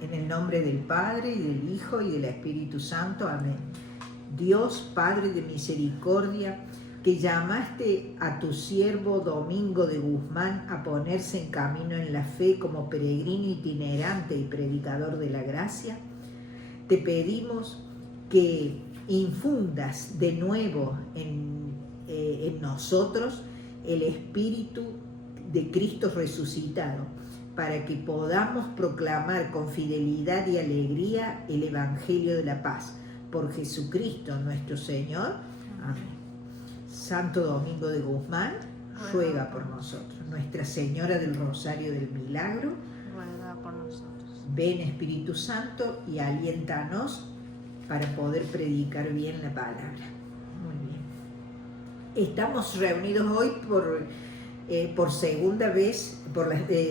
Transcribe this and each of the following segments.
En el nombre del Padre, y del Hijo, y del Espíritu Santo. Amén. Dios, Padre de misericordia, que llamaste a tu siervo Domingo de Guzmán a ponerse en camino en la fe como peregrino itinerante y predicador de la gracia, te pedimos que infundas de nuevo en nosotros el Espíritu de Cristo resucitado, para que podamos proclamar con fidelidad y alegría el Evangelio de la paz. Por Jesucristo nuestro Señor. Amén. Santo Domingo de Guzmán, ruega por nosotros. Nuestra Señora del Rosario del Milagro, ruega por nosotros. Ven Espíritu Santo y aliéntanos para poder predicar bien la palabra. Muy bien. Estamos reunidos hoy por segunda vez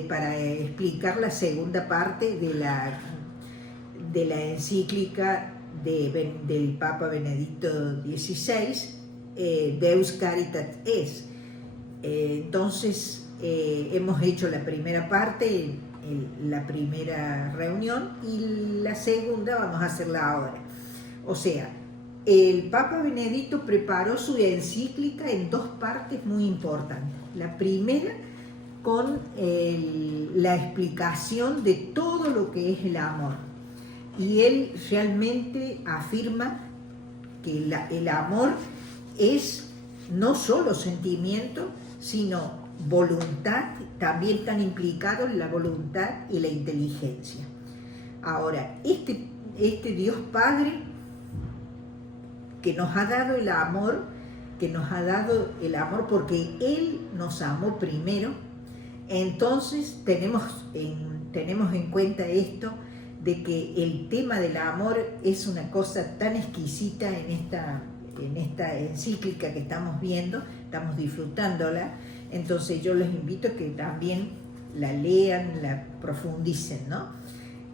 para explicar la segunda parte de la encíclica del Papa Benedicto XVI, Deus Caritas Es. Entonces hemos hecho la primera parte, la primera reunión, y la segunda vamos a hacerla ahora. O sea, el Papa Benedicto preparó su encíclica en dos partes muy importantes. La primera con la explicación de todo lo que es el amor. Y él realmente afirma que el amor es no solo sentimiento, sino voluntad, también están implicados la voluntad y la inteligencia. Ahora, este Dios Padre que nos ha dado el amor, porque Él nos amó primero, entonces tenemos en cuenta esto, de que el tema del amor es una cosa tan exquisita en esta encíclica que estamos viendo, estamos disfrutándola. Entonces yo les invito a que también la lean, la profundicen, ¿no?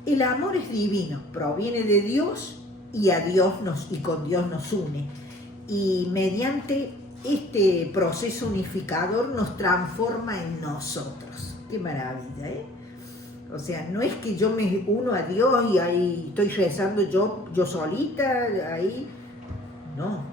El amor es divino, proviene de Dios y con Dios nos une. Y mediante este proceso unificador nos transforma en nosotros. ¡Qué maravilla, eh! O sea, no es que yo me uno a Dios y ahí estoy rezando yo solita, ahí. No,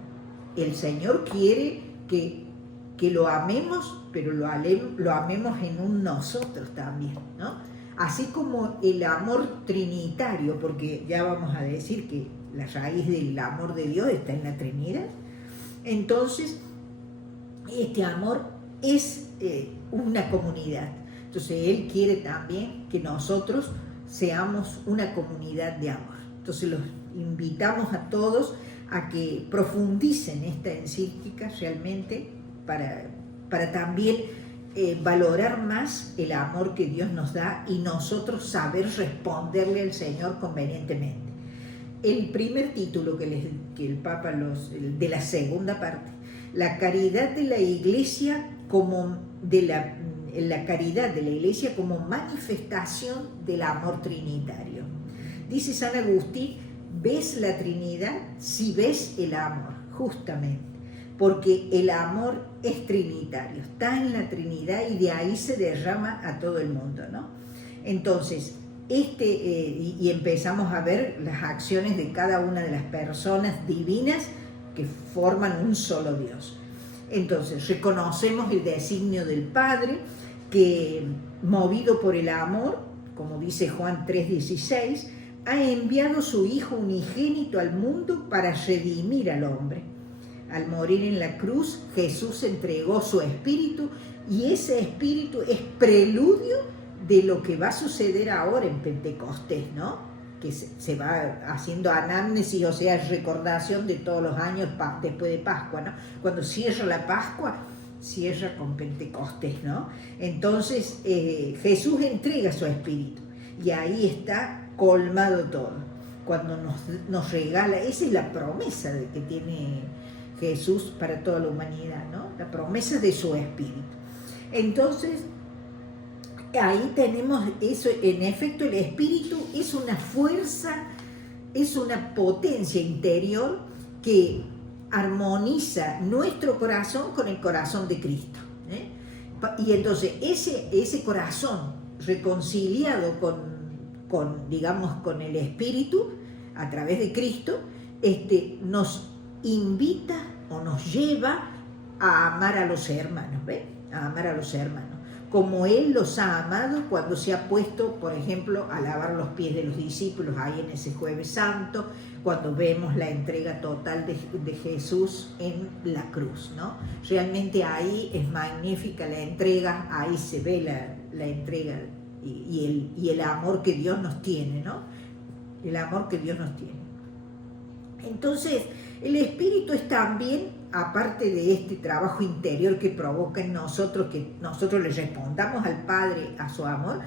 el Señor quiere que lo amemos, pero lo amemos en un nosotros también, ¿no? Así como el amor trinitario, porque ya vamos a decir que la raíz del amor de Dios está en la Trinidad. Entonces, este amor es una comunidad. Entonces, Él quiere también que nosotros seamos una comunidad de amor. Entonces, los invitamos a todos a que profundicen esta encíclica realmente para también valorar más el amor que Dios nos da y nosotros saber responderle al Señor convenientemente. El primer título que el Papa de la segunda parte, la caridad de la Iglesia la caridad de la Iglesia como manifestación del amor trinitario. Dice San Agustín, ves la Trinidad si ves el amor, justamente, porque el amor es trinitario, está en la Trinidad y de ahí se derrama a todo el mundo, ¿no? Entonces, y empezamos a ver las acciones de cada una de las personas divinas que forman un solo Dios. Entonces, reconocemos el designio del Padre, que movido por el amor, como dice Juan 3:16, ha enviado su Hijo unigénito al mundo para redimir al hombre. Al morir en la cruz, Jesús entregó su espíritu, y ese espíritu es preludio de lo que va a suceder ahora en Pentecostés, ¿no? Que se va haciendo anamnesis, o sea, recordación de todos los años después de Pascua, ¿no? Cuando cierra la Pascua, cierra con Pentecostés, ¿no? Entonces Jesús entrega su espíritu y ahí está colmado todo. Cuando nos regala, esa es la promesa que tiene Jesús para toda la humanidad, ¿no? La promesa de su espíritu. Entonces, ahí tenemos eso. En efecto, el espíritu es una fuerza, es una potencia interior que armoniza nuestro corazón con el corazón de Cristo, ¿eh? Y entonces ese corazón reconciliado digamos, con el Espíritu, a través de Cristo, nos invita o nos lleva a amar a los hermanos, ¿ves? A amar a los hermanos, como Él los ha amado cuando se ha puesto, por ejemplo, a lavar los pies de los discípulos ahí en ese Jueves Santo, cuando vemos la entrega total de Jesús en la cruz, ¿no? Realmente ahí es magnífica la entrega, ahí se ve la entrega y el amor que Dios nos tiene, ¿no? El amor que Dios nos tiene. Entonces, el Espíritu es también, aparte de este trabajo interior que provoca en nosotros, que nosotros le respondamos al Padre, a su amor,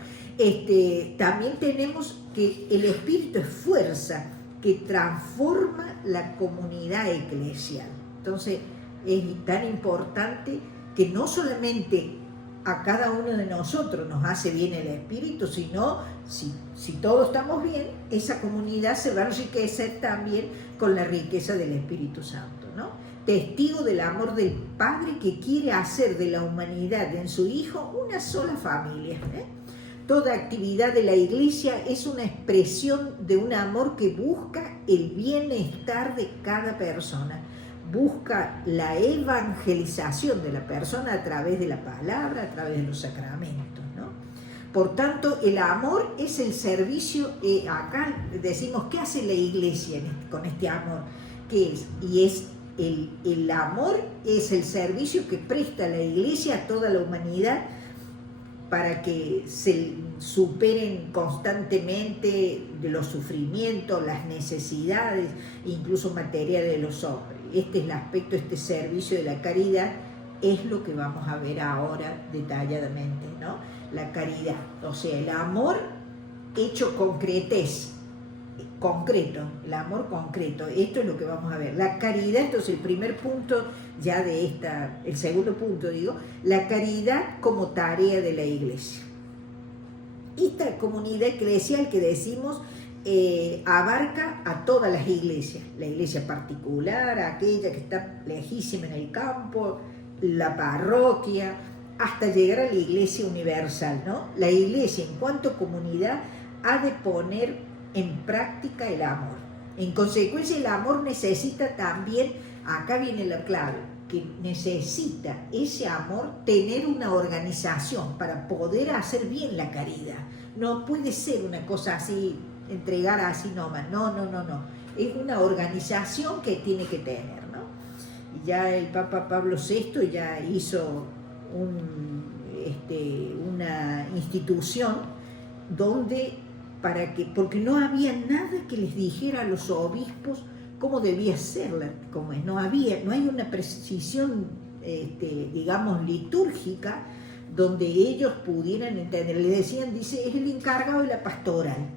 también tenemos que el Espíritu es fuerza que transforma la comunidad eclesial. Entonces, es tan importante que no solamente a cada uno de nosotros nos hace bien el Espíritu, sino si todos estamos bien, esa comunidad se va a enriquecer también con la riqueza del Espíritu Santo, ¿no? Testigo del amor del Padre que quiere hacer de la humanidad en su Hijo una sola familia, ¿eh? Toda actividad de la Iglesia es una expresión de un amor que busca el bienestar de cada persona, busca la evangelización de la persona a través de la palabra, a través de los sacramentos, ¿no? Por tanto, el amor es el servicio, acá decimos, ¿qué hace la Iglesia con este amor? ¿Qué es? Y es el amor es el servicio que presta la Iglesia a toda la humanidad para que se superen constantemente de los sufrimientos, las necesidades, incluso materiales de los hombres. Este es el aspecto, este servicio de la caridad, es lo que vamos a ver ahora detalladamente, ¿no? La caridad, o sea, el amor hecho concretez, concreto, el amor concreto, esto es lo que vamos a ver. La caridad, entonces el primer punto ya de el segundo punto digo, la caridad como tarea de la Iglesia. Esta comunidad eclesial que decimos abarca a todas las iglesias, la iglesia particular, aquella que está lejísima en el campo, la parroquia, hasta llegar a la iglesia universal, ¿no? La iglesia en cuanto comunidad ha de poner en práctica el amor. En consecuencia, el amor necesita también, acá viene la clave, que necesita ese amor tener una organización para poder hacer bien la caridad. No puede ser una cosa así, entregar así nomás, no. Es una organización que tiene que tener, ¿no? Y ya el Papa Pablo VI ya hizo una institución donde porque no había nada que les dijera a los obispos cómo debía ser, no hay una precisión, digamos, litúrgica donde ellos pudieran entender. Les decían, dice, es el encargado de la pastoral,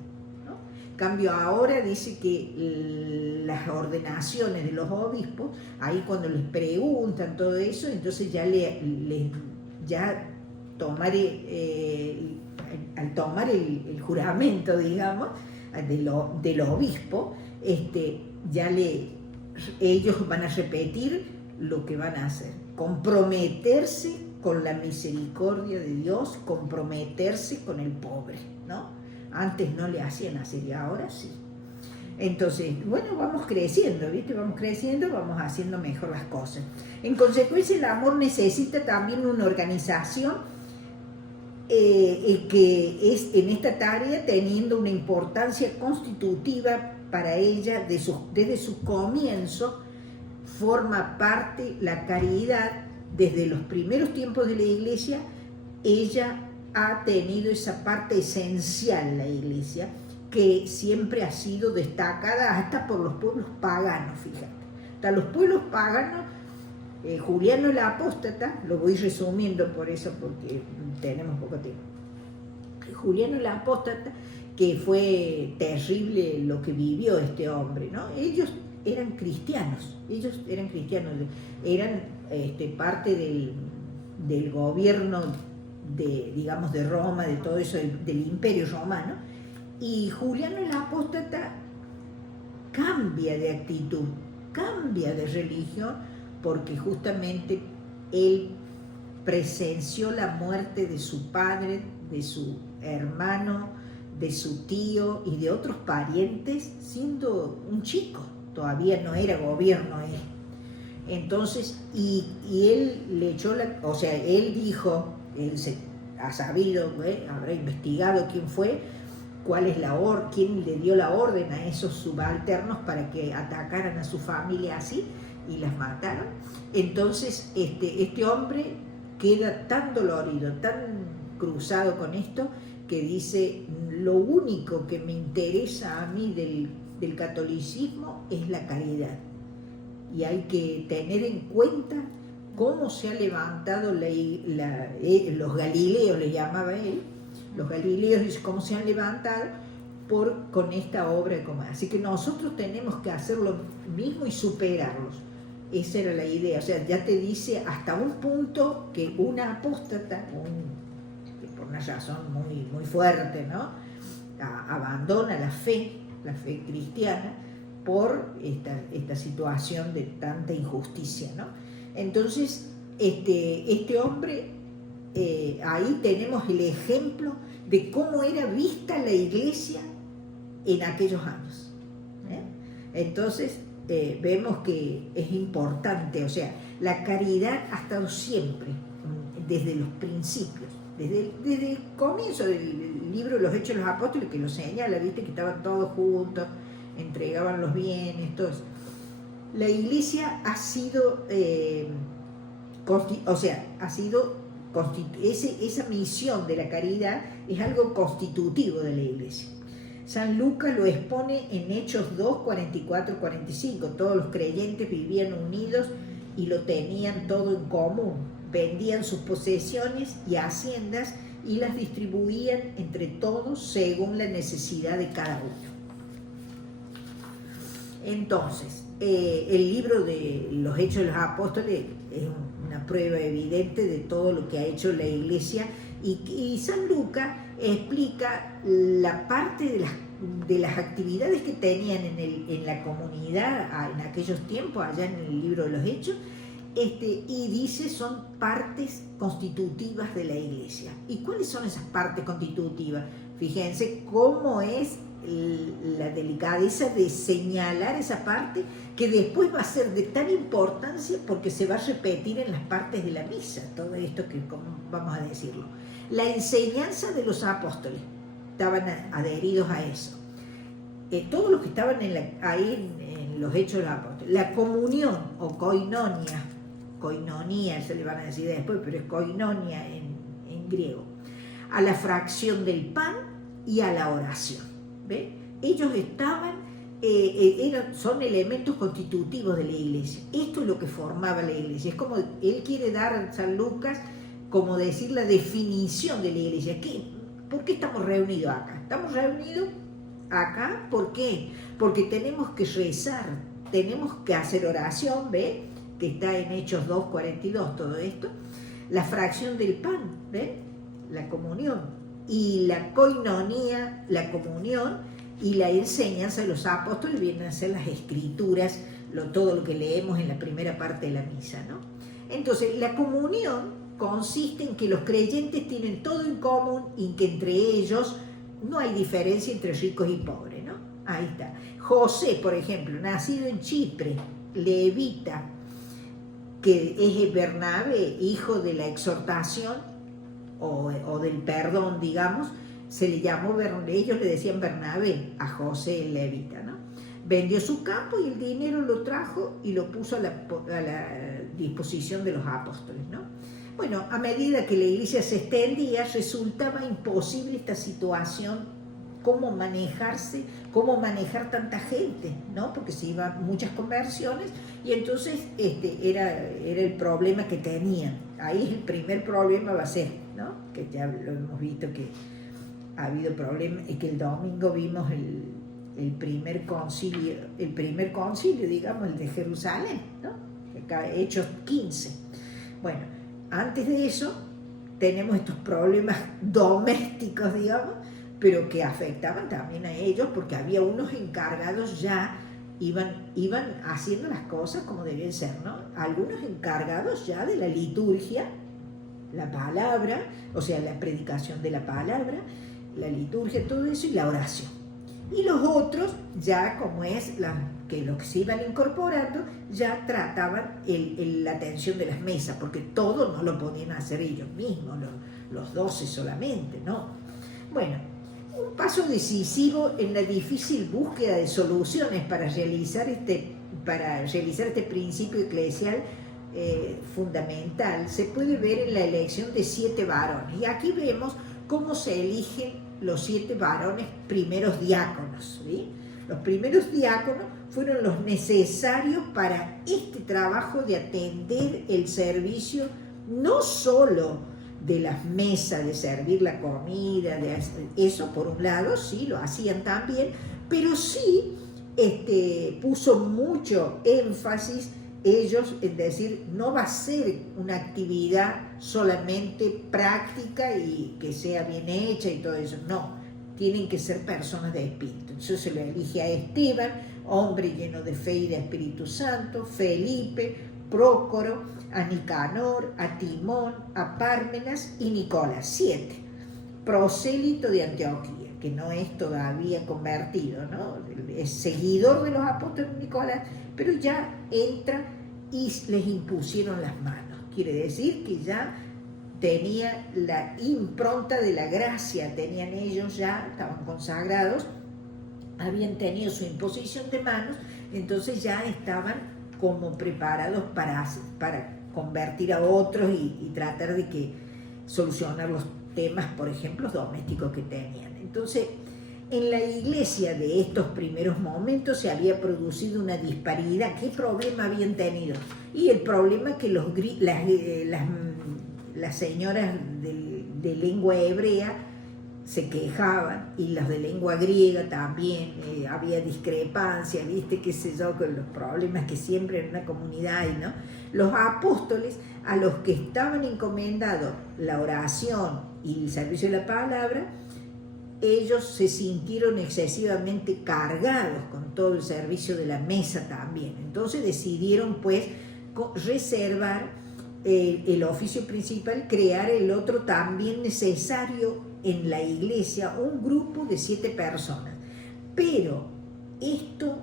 ¿no? En cambio ahora dice que las ordenaciones de los obispos, ahí cuando les preguntan todo eso, entonces ya al tomar el juramento, digamos, del obispo, ellos van a repetir lo que van a hacer, comprometerse con la misericordia de Dios, comprometerse con el pobre, ¿no? Antes no le hacían hacer y ahora sí. Entonces, bueno, vamos creciendo, ¿viste? Vamos creciendo, vamos haciendo mejor las cosas. En consecuencia, el amor necesita también una organización que es en esta tarea teniendo una importancia constitutiva para ella desde su comienzo. Forma parte la caridad desde los primeros tiempos de la Iglesia. Ella ha tenido esa parte esencial, la Iglesia, que siempre ha sido destacada hasta por los pueblos paganos, fíjate. Hasta los pueblos paganos, Juliano el Apóstata, lo voy resumiendo por eso porque tenemos poco tiempo. Juliano el Apóstata, que fue terrible lo que vivió este hombre, ¿no? Ellos eran cristianos, eran parte del gobierno de Roma, de todo eso, del Imperio Romano, y Juliano el Apóstata cambia de actitud, cambia de religión, porque justamente él presenció la muerte de su padre, de su hermano, de su tío y de otros parientes siendo un chico, todavía no era gobierno él. Entonces, y él le echó o sea, él dijo, él ha sabido, habrá investigado quién fue, quién le dio la orden a esos subalternos para que atacaran a su familia así y las mataron. Entonces, este hombre queda tan dolorido, tan cruzado con esto, que dice, lo único que me interesa a mí del catolicismo es la caridad. Y hay que tener en cuenta cómo se ha levantado los Galileos, le llamaba él, los Galileos, dice cómo se han levantado con esta obra de Comas. Así que nosotros tenemos que hacer lo mismo y superarlos. Esa era la idea, o sea, ya te dice hasta un punto que una apóstata, por una razón muy, muy fuerte, ¿no? Abandona la fe cristiana por esta situación de tanta injusticia, ¿no? Entonces, este hombre, ahí tenemos el ejemplo de cómo era vista la iglesia en aquellos años. Entonces, vemos que es importante, o sea, la caridad ha estado siempre, desde los principios, desde el comienzo del libro de los Hechos de los Apóstoles, que lo señala, viste que estaban todos juntos, entregaban los bienes, todo eso. La iglesia ha sido, esa misión de la caridad es algo constitutivo de la iglesia. San Lucas lo expone en Hechos 2, 44, 45. Todos los creyentes vivían unidos y lo tenían todo en común. Vendían sus posesiones y haciendas y las distribuían entre todos según la necesidad de cada uno. Entonces, el libro de los Hechos de los Apóstoles es una prueba evidente de todo lo que ha hecho la iglesia, y San Lucas explica la parte de las actividades que tenían en la comunidad en aquellos tiempos, allá en el libro de los Hechos, y dice son partes constitutivas de la iglesia. ¿Y cuáles son esas partes constitutivas? Fíjense cómo es la delicadeza de señalar esa parte, que después va a ser de tan importancia porque se va a repetir en las partes de la misa, todo esto que, como vamos a decirlo. La enseñanza de los apóstoles, estaban adheridos a eso. Todos los que estaban ahí en los Hechos de los Apóstoles. La comunión o koinonia se le van a decir después, pero es koinonia en griego. A la fracción del pan y a la oración. ¿Ve? Ellos estaban, son elementos constitutivos de la iglesia. Esto es lo que formaba la iglesia. Es como él quiere dar a San Lucas, como decir la definición de la iglesia. ¿Por qué estamos reunidos acá? Estamos reunidos acá, ¿por qué? Porque tenemos que rezar, tenemos que hacer oración, ¿ve? Que está en Hechos 2, 42, todo esto. La fracción del pan, ¿ve? La comunión. Y la koinonía, la comunión y la enseñanza de los apóstoles vienen a ser las escrituras, todo lo que leemos en la primera parte de la misa, ¿no? Entonces, la comunión consiste en que los creyentes tienen todo en común y que entre ellos no hay diferencia entre ricos y pobres, ¿no? Ahí está. José, por ejemplo, nacido en Chipre, levita, que es Bernabé, hijo de la exhortación o del perdón, digamos, se le llamó, ellos le decían Bernabé a José el levita, ¿no? Vendió su campo y el dinero lo trajo y lo puso a la disposición de los apóstoles, ¿no? Bueno, a medida que la iglesia se extendía, resultaba imposible esta situación, cómo manejarse, cómo manejar tanta gente, ¿no? Porque se iban muchas conversiones y entonces era el problema que tenían. Ahí el primer problema va a ser, ¿no? Que ya lo hemos visto que ha habido problemas, y que el domingo vimos el primer concilio, digamos, el de Jerusalén, ¿no? Hechos 15. Bueno, antes de eso tenemos estos problemas domésticos, digamos, pero que afectaban también a ellos, porque había unos encargados ya, iban haciendo las cosas como debían ser, ¿no? Algunos encargados ya de la liturgia, la palabra, o sea, la predicación de la palabra, la liturgia, todo eso, y la oración. Y los otros, ya como es que los que se iban incorporando, ya trataban la atención de las mesas, porque todo no lo podían hacer ellos mismos, los 12 solamente, ¿no? Bueno, un paso decisivo en la difícil búsqueda de soluciones para realizar este principio eclesial fundamental se puede ver en la elección de 7 varones. Y aquí vemos cómo se eligen los 7 varones primeros diáconos, ¿sí? Los primeros diáconos fueron los necesarios para este trabajo de atender el servicio, no solo de las mesas, de servir la comida, eso por un lado, sí, lo hacían también, pero sí puso mucho énfasis ellos, es decir, no va a ser una actividad solamente práctica y que sea bien hecha y todo eso, no, tienen que ser personas de espíritu. Entonces se lo elige a Esteban, hombre lleno de fe y de Espíritu Santo, Felipe, Prócoro, a Nicanor, a Timón, a Pármenas y Nicolás, 7, prosélito de Antioquía, que no es todavía convertido, ¿no? Es seguidor de los apóstoles Nicolás, pero ya entra y les impusieron las manos. Quiere decir que ya tenía la impronta de la gracia, tenían ellos ya, estaban consagrados, habían tenido su imposición de manos, entonces ya estaban como preparados para convertir a otros y tratar de solucionar los temas, por ejemplo, domésticos que tenían. Entonces, en la iglesia de estos primeros momentos se había producido una disparidad. ¿Qué problema habían tenido? Y el problema que las señoras de lengua hebrea se quejaban, y las de lengua griega también, había discrepancia, ¿viste? Qué sé yo, con los problemas que siempre en una comunidad hay, ¿no? Los apóstoles, a los que estaban encomendados la oración y el servicio de la palabra, ellos se sintieron excesivamente cargados con todo el servicio de la mesa también. Entonces decidieron pues reservar el oficio principal, crear el otro también necesario en la iglesia, un grupo de 7 personas. Pero esto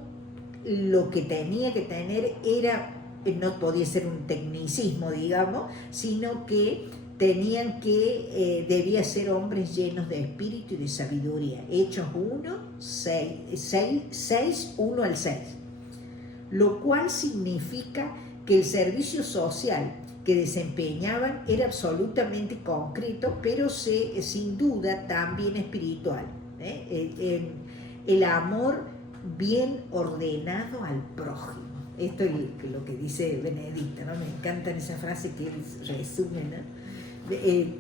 lo que tenía que tener era, no podía ser un tecnicismo, digamos, sino que debía ser hombres llenos de espíritu y de sabiduría. Hechos 1, 6, 1 al 6. Lo cual significa que el servicio social que desempeñaban era absolutamente concreto, pero sin duda también espiritual. El amor bien ordenado al prójimo. Esto es lo que dice Benedicto, ¿no? Me encantan esas frases que él resume, ¿no?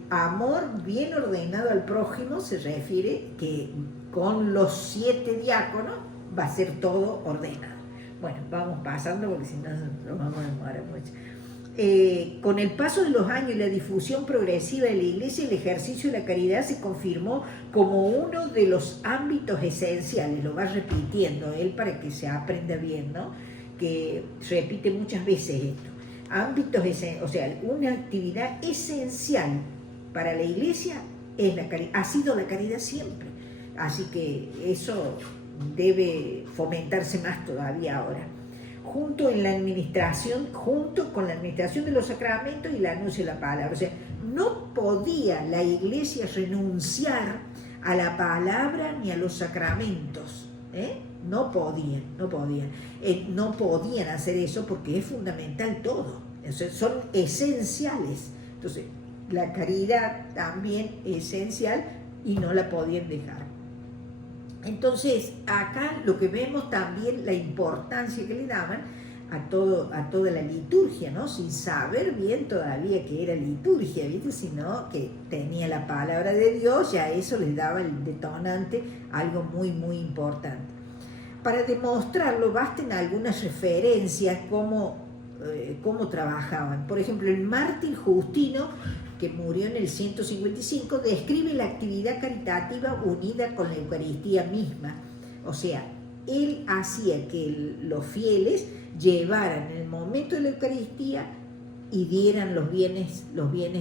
Amor bien ordenado al prójimo se refiere que con los 7 diáconos va a ser todo ordenado. Bueno, vamos pasando porque si no nos vamos a demorar mucho. Con el paso de los años y la difusión progresiva de la iglesia, el ejercicio de la caridad se confirmó como uno de los ámbitos esenciales. Lo va repitiendo él para que se aprenda bien, ¿no? Que repite muchas veces esto. Ámbitos esenciales, o sea, una actividad esencial para la iglesia es la caridad, ha sido la caridad siempre. Así que eso debe fomentarse más todavía ahora. Junto con la administración de los sacramentos y el anuncio de la palabra. O sea, no podía la iglesia renunciar a la palabra ni a los sacramentos, No podían hacer eso porque es fundamental todo, son esenciales. Entonces, la caridad también es esencial y no la podían dejar. Entonces, acá lo que vemos también la importancia que le daban a toda la liturgia, ¿no? Sin saber bien todavía que era liturgia, ¿viste? Sino que tenía la palabra de Dios, ya eso les daba el detonante, algo muy, muy importante. Para demostrarlo, basten algunas referencias cómo trabajaban. Por ejemplo, el mártir Justino, que murió en el 155, describe la actividad caritativa unida con la Eucaristía misma. O sea, él hacía que los fieles llevaran en el momento de la Eucaristía y dieran los bienes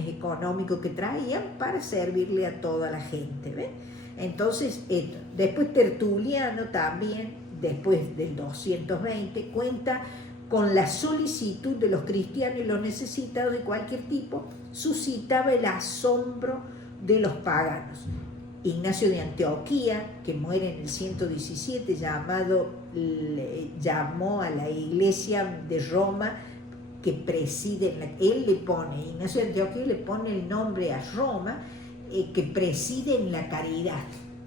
económicos que traían para servirle a toda la gente, ¿ves? Entonces, esto. Después Tertuliano también, después del 220, cuenta con la solicitud de los cristianos y los necesitados de cualquier tipo, suscitaba el asombro de los paganos. Ignacio de Antioquía, que muere en el 117, llamó a la iglesia de Roma que preside, Ignacio de Antioquía le pone el nombre a Roma, que preside en la caridad,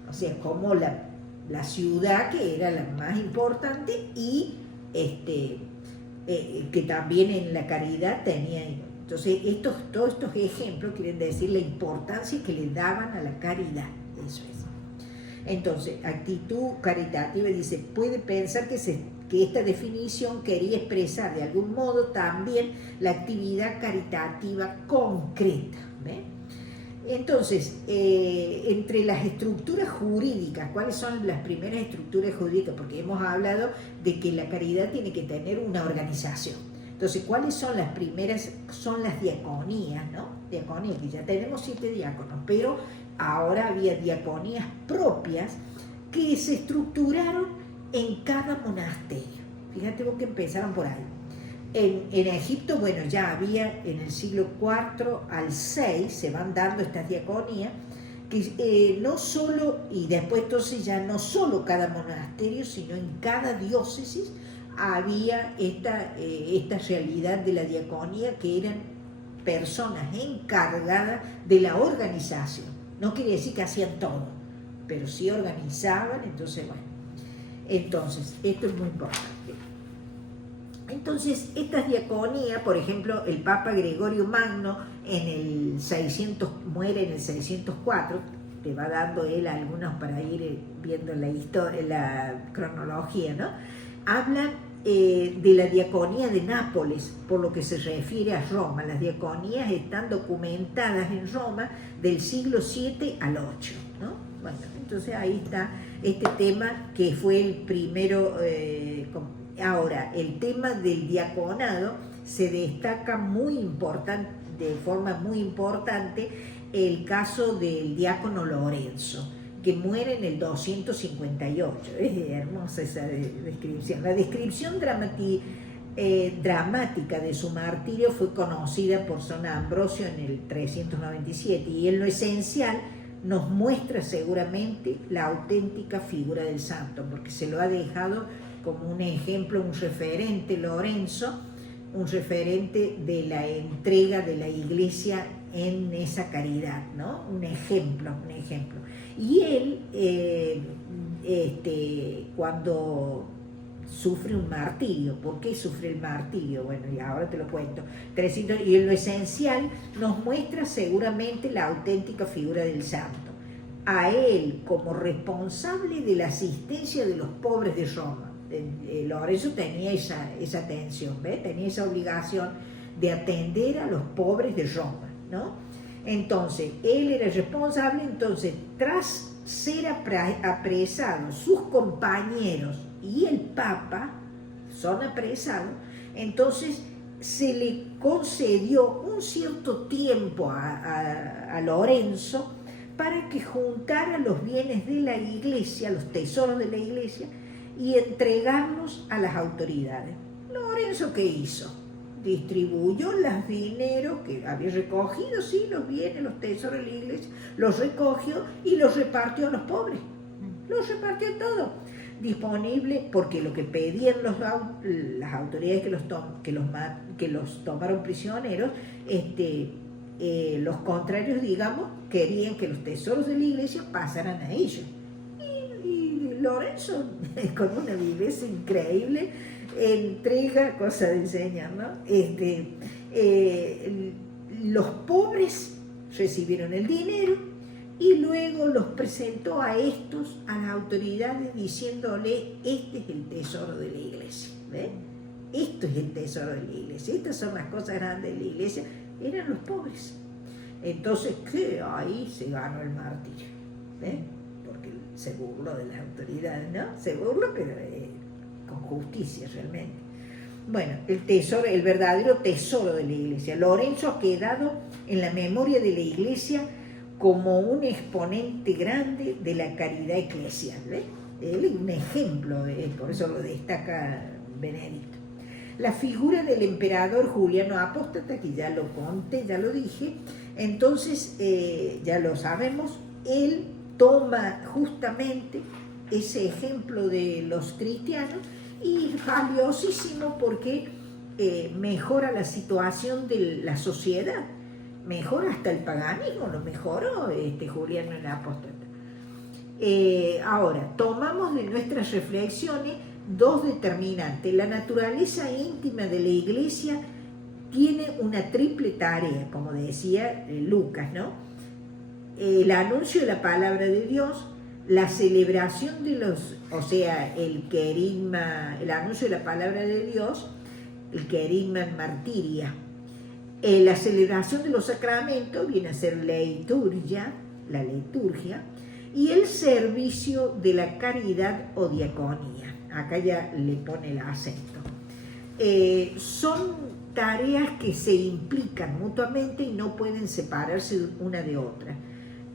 o sea, como la ciudad que era la más importante y que también en la caridad tenía. Entonces, todos estos ejemplos quieren decir la importancia que le daban a la caridad. Eso es. Entonces, actitud caritativa, dice, puede pensar que esta definición quería expresar de algún modo también la actividad caritativa concreta. ¿Ve? Entonces, entre las estructuras jurídicas, ¿cuáles son las primeras estructuras jurídicas? Porque hemos hablado de que la caridad tiene que tener una organización. Entonces, ¿cuáles son las primeras? Son las diaconías, ¿no? Diaconías, que ya tenemos 7 diáconos, pero ahora había diaconías propias que se estructuraron en cada monasterio. Fíjate vos que empezaron por ahí. En Egipto, bueno, ya había en el siglo IV al VI, se van dando estas diaconías, que no solo, y después entonces ya no solo cada monasterio, sino en cada diócesis había esta realidad de la diaconía, que eran personas encargadas de la organización. No quiere decir que hacían todo, pero sí organizaban. Entonces, bueno, entonces esto es muy importante. Entonces, estas diaconías, por ejemplo, el Papa Gregorio Magno muere en el 604, te va dando él algunos para ir viendo la historia, la cronología, ¿no? Habla de la diaconía de Nápoles, por lo que se refiere a Roma. Las diaconías están documentadas en Roma del siglo VII al VIII, ¿no? Bueno, entonces ahí está este tema que fue el primero. Ahora, el tema del diaconado se destaca de forma muy importante el caso del diácono Lorenzo, que muere en el 258. Es hermosa esa descripción. La descripción dramática de su martirio fue conocida por San Ambrosio en el 397, y en lo esencial nos muestra seguramente la auténtica figura del santo, porque se lo ha dejado como un ejemplo, un referente, Lorenzo, un referente de la entrega de la iglesia en esa caridad, ¿no? Un ejemplo. Y él, cuando sufre un martirio, ¿por qué sufre el martirio? Bueno, y ahora te lo cuento. Y en lo esencial nos muestra seguramente la auténtica figura del santo. A él como responsable de la asistencia de los pobres de Roma. Lorenzo tenía esa atención, ¿ves? Tenía esa obligación de atender a los pobres de Roma, ¿no? Entonces, él era responsable. Entonces, tras ser apresados, sus compañeros y el Papa son apresados, entonces se le concedió un cierto tiempo a Lorenzo para que juntara los bienes de la iglesia, los tesoros de la iglesia, y entregarlos a las autoridades. Lorenzo, ¿qué hizo? Distribuyó los dineros que había recogido, sí, los bienes, los tesoros de la iglesia, los recogió y los repartió a los pobres. Los repartió todo. Disponible, porque lo que pedían las autoridades que los tomaron prisioneros, los contrarios, digamos, querían que los tesoros de la iglesia pasaran a ellos. Y Lorenzo, con una viveza increíble, entrega, cosa de enseñar, ¿no? Los pobres recibieron el dinero y luego los presentó a las autoridades, diciéndole: este es el tesoro de la iglesia, ¿ves? Esto es el tesoro de la iglesia, estas son las cosas grandes de la iglesia. Eran los pobres. Entonces, ¿qué? Ahí se ganó el martirio, ¿ves? Porque se burló de las autoridades, ¿no? Se burló, pero con justicia realmente. Bueno, el verdadero tesoro de la iglesia. Lorenzo ha quedado en la memoria de la iglesia como un exponente grande de la caridad eclesial. ¿Ves? Él es un ejemplo, por eso lo destaca Benedicto. La figura del emperador Juliano Apóstata, que ya lo conté, ya lo dije, entonces ya lo sabemos, él toma justamente ese ejemplo de los cristianos y es valiosísimo porque mejora la situación de la sociedad, mejora hasta el paganismo, lo mejoró Juliano el Apóstata. Ahora, tomamos de nuestras reflexiones dos determinantes. La naturaleza íntima de la Iglesia tiene una triple tarea, como decía Lucas, ¿no? El anuncio de la palabra de Dios, la celebración de los, o sea, el anuncio de la palabra de Dios, el querigma en martiria. La celebración de los sacramentos viene a ser la liturgia, y el servicio de la caridad o diaconía. Acá ya le pone el acento. Son tareas que se implican mutuamente y no pueden separarse una de otra.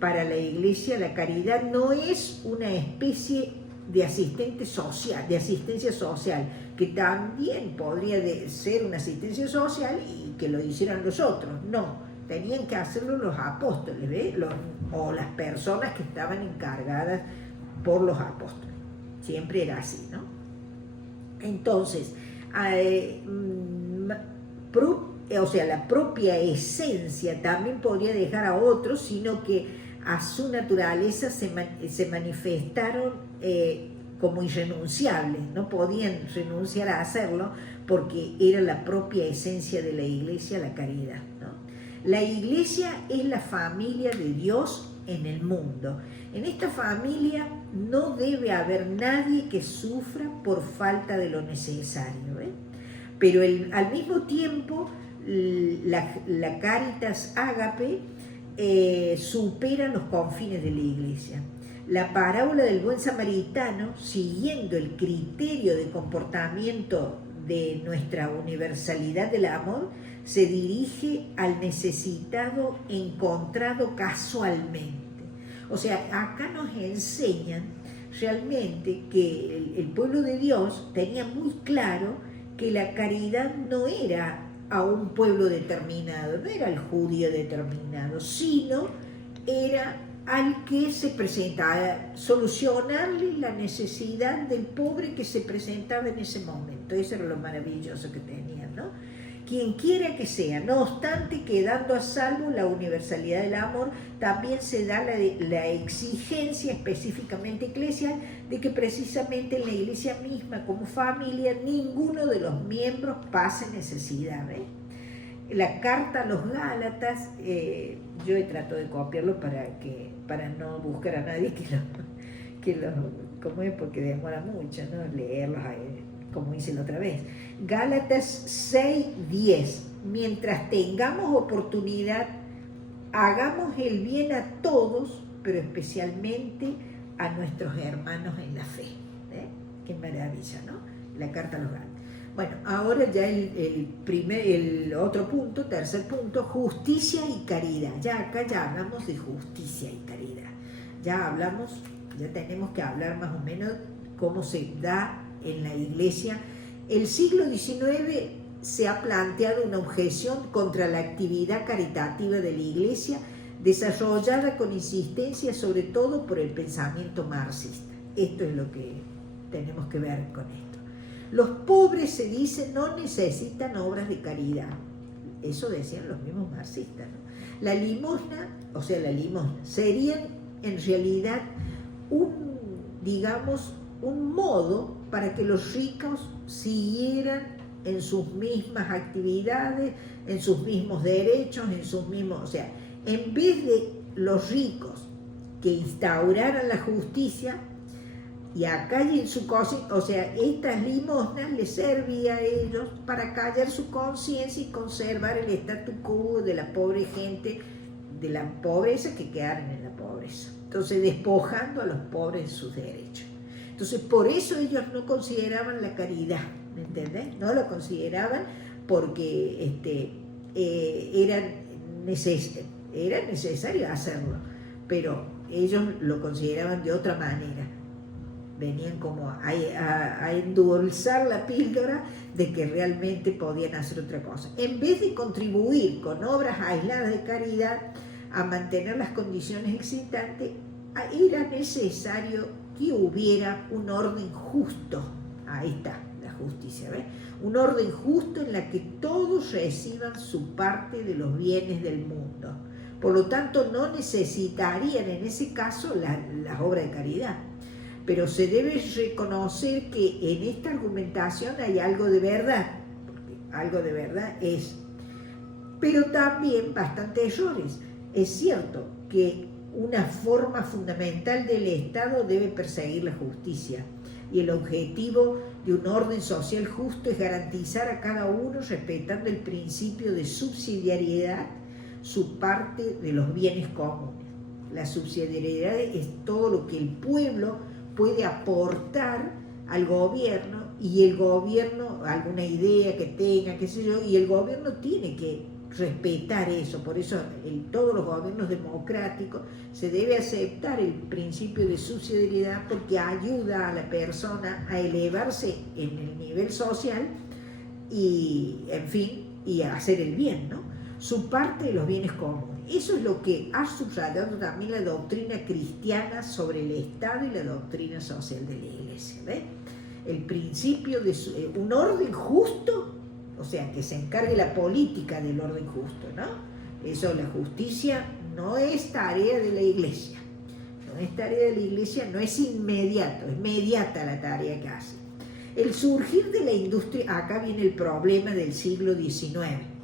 Para la Iglesia la caridad no es una especie de asistencia social, que también podría ser una asistencia social y que lo hicieran los otros. No, tenían que hacerlo los apóstoles, ¿ves? O las personas que estaban encargadas por los apóstoles. Siempre era así, ¿no? Entonces, la propia esencia también podría dejar a otros, sino que a su naturaleza se manifestaron como irrenunciables, no podían renunciar a hacerlo porque era la propia esencia de la Iglesia, la caridad, ¿no? La Iglesia es la familia de Dios en el mundo. En esta familia no debe haber nadie que sufra por falta de lo necesario, ¿eh? Pero al mismo tiempo la Caritas Ágape supera los confines de la Iglesia. La parábola del buen samaritano, siguiendo el criterio de comportamiento de nuestra universalidad del amor, se dirige al necesitado encontrado casualmente. O sea, acá nos enseñan realmente que el pueblo de Dios tenía muy claro que la caridad no era a un pueblo determinado, no era al judío determinado, sino era al que se presentaba, solucionarle la necesidad del pobre que se presentaba en ese momento. Eso era lo maravilloso que tenían, ¿no? Quien quiera que sea, no obstante, quedando a salvo la universalidad del amor, también se da la exigencia específicamente eclesial de que precisamente en la Iglesia misma, como familia, ninguno de los miembros pase necesidad, ¿eh? La carta a los Gálatas, yo he tratado de copiarlo para no buscar a nadie ¿cómo es? Porque demora mucho, ¿no? Leerlos como hice la otra vez. Gálatas 6:10. Mientras tengamos oportunidad, hagamos el bien a todos, pero especialmente a nuestros hermanos en la fe. Qué maravilla, ¿no? La carta a los Gálatas. Bueno, ahora ya el otro punto, tercer punto, justicia y caridad. Ya acá ya hablamos de justicia y caridad. Ya tenemos que hablar más o menos cómo se da en la Iglesia. El siglo XIX se ha planteado una objeción contra la actividad caritativa de la Iglesia, desarrollada con insistencia sobre todo por el pensamiento marxista. Esto es lo que tenemos que ver con esto. Los pobres, se dice, no necesitan obras de caridad. Eso decían los mismos marxistas, ¿no? La limosna sería en realidad un modo para que los ricos siguieran en sus mismas actividades, en sus mismos derechos, en vez de los ricos que instauraran la justicia, y acá y en su conciencia, estas limosnas les servían a ellos para callar su conciencia y conservar el statu quo de la pobre gente, de la pobreza, que quedaran en la pobreza. Entonces, despojando a los pobres de sus derechos. Entonces, por eso ellos no consideraban la caridad, ¿me entendés? No lo consideraban porque era necesario hacerlo. pero ellos lo consideraban de otra manera. Venían como a endulzar la píldora de que realmente podían hacer otra cosa. En vez de contribuir con obras aisladas de caridad a mantener las condiciones existentes, era necesario que hubiera un orden justo. Ahí está la justicia, ¿ves? Un orden justo en la que todos reciban su parte de los bienes del mundo. Por lo tanto, no necesitarían en ese caso las obras de caridad. Pero se debe reconocer que en esta argumentación hay algo de verdad, porque algo de verdad es, pero también bastantes errores. Es cierto que una forma fundamental del Estado debe perseguir la justicia, y el objetivo de un orden social justo es garantizar a cada uno, respetando el principio de subsidiariedad, su parte de los bienes comunes. La subsidiariedad es todo lo que el pueblo puede aportar al gobierno, y el gobierno, alguna idea que tenga, qué sé yo, y el gobierno tiene que respetar eso. Por eso en todos los gobiernos democráticos se debe aceptar el principio de subsidiariedad, porque ayuda a la persona a elevarse en el nivel social y, en fin, y a hacer el bien, ¿no? Su parte de los bienes comunes. Eso es lo que ha subrayado también la doctrina cristiana sobre el Estado y la doctrina social de la Iglesia, ¿ves? El principio de un orden justo, o sea, que se encargue la política del orden justo, ¿no? Eso, la justicia no es tarea de la Iglesia, no es tarea de la Iglesia, no es inmediato, es mediata la tarea que hace. El surgir de la industria, acá viene el problema del siglo XIX,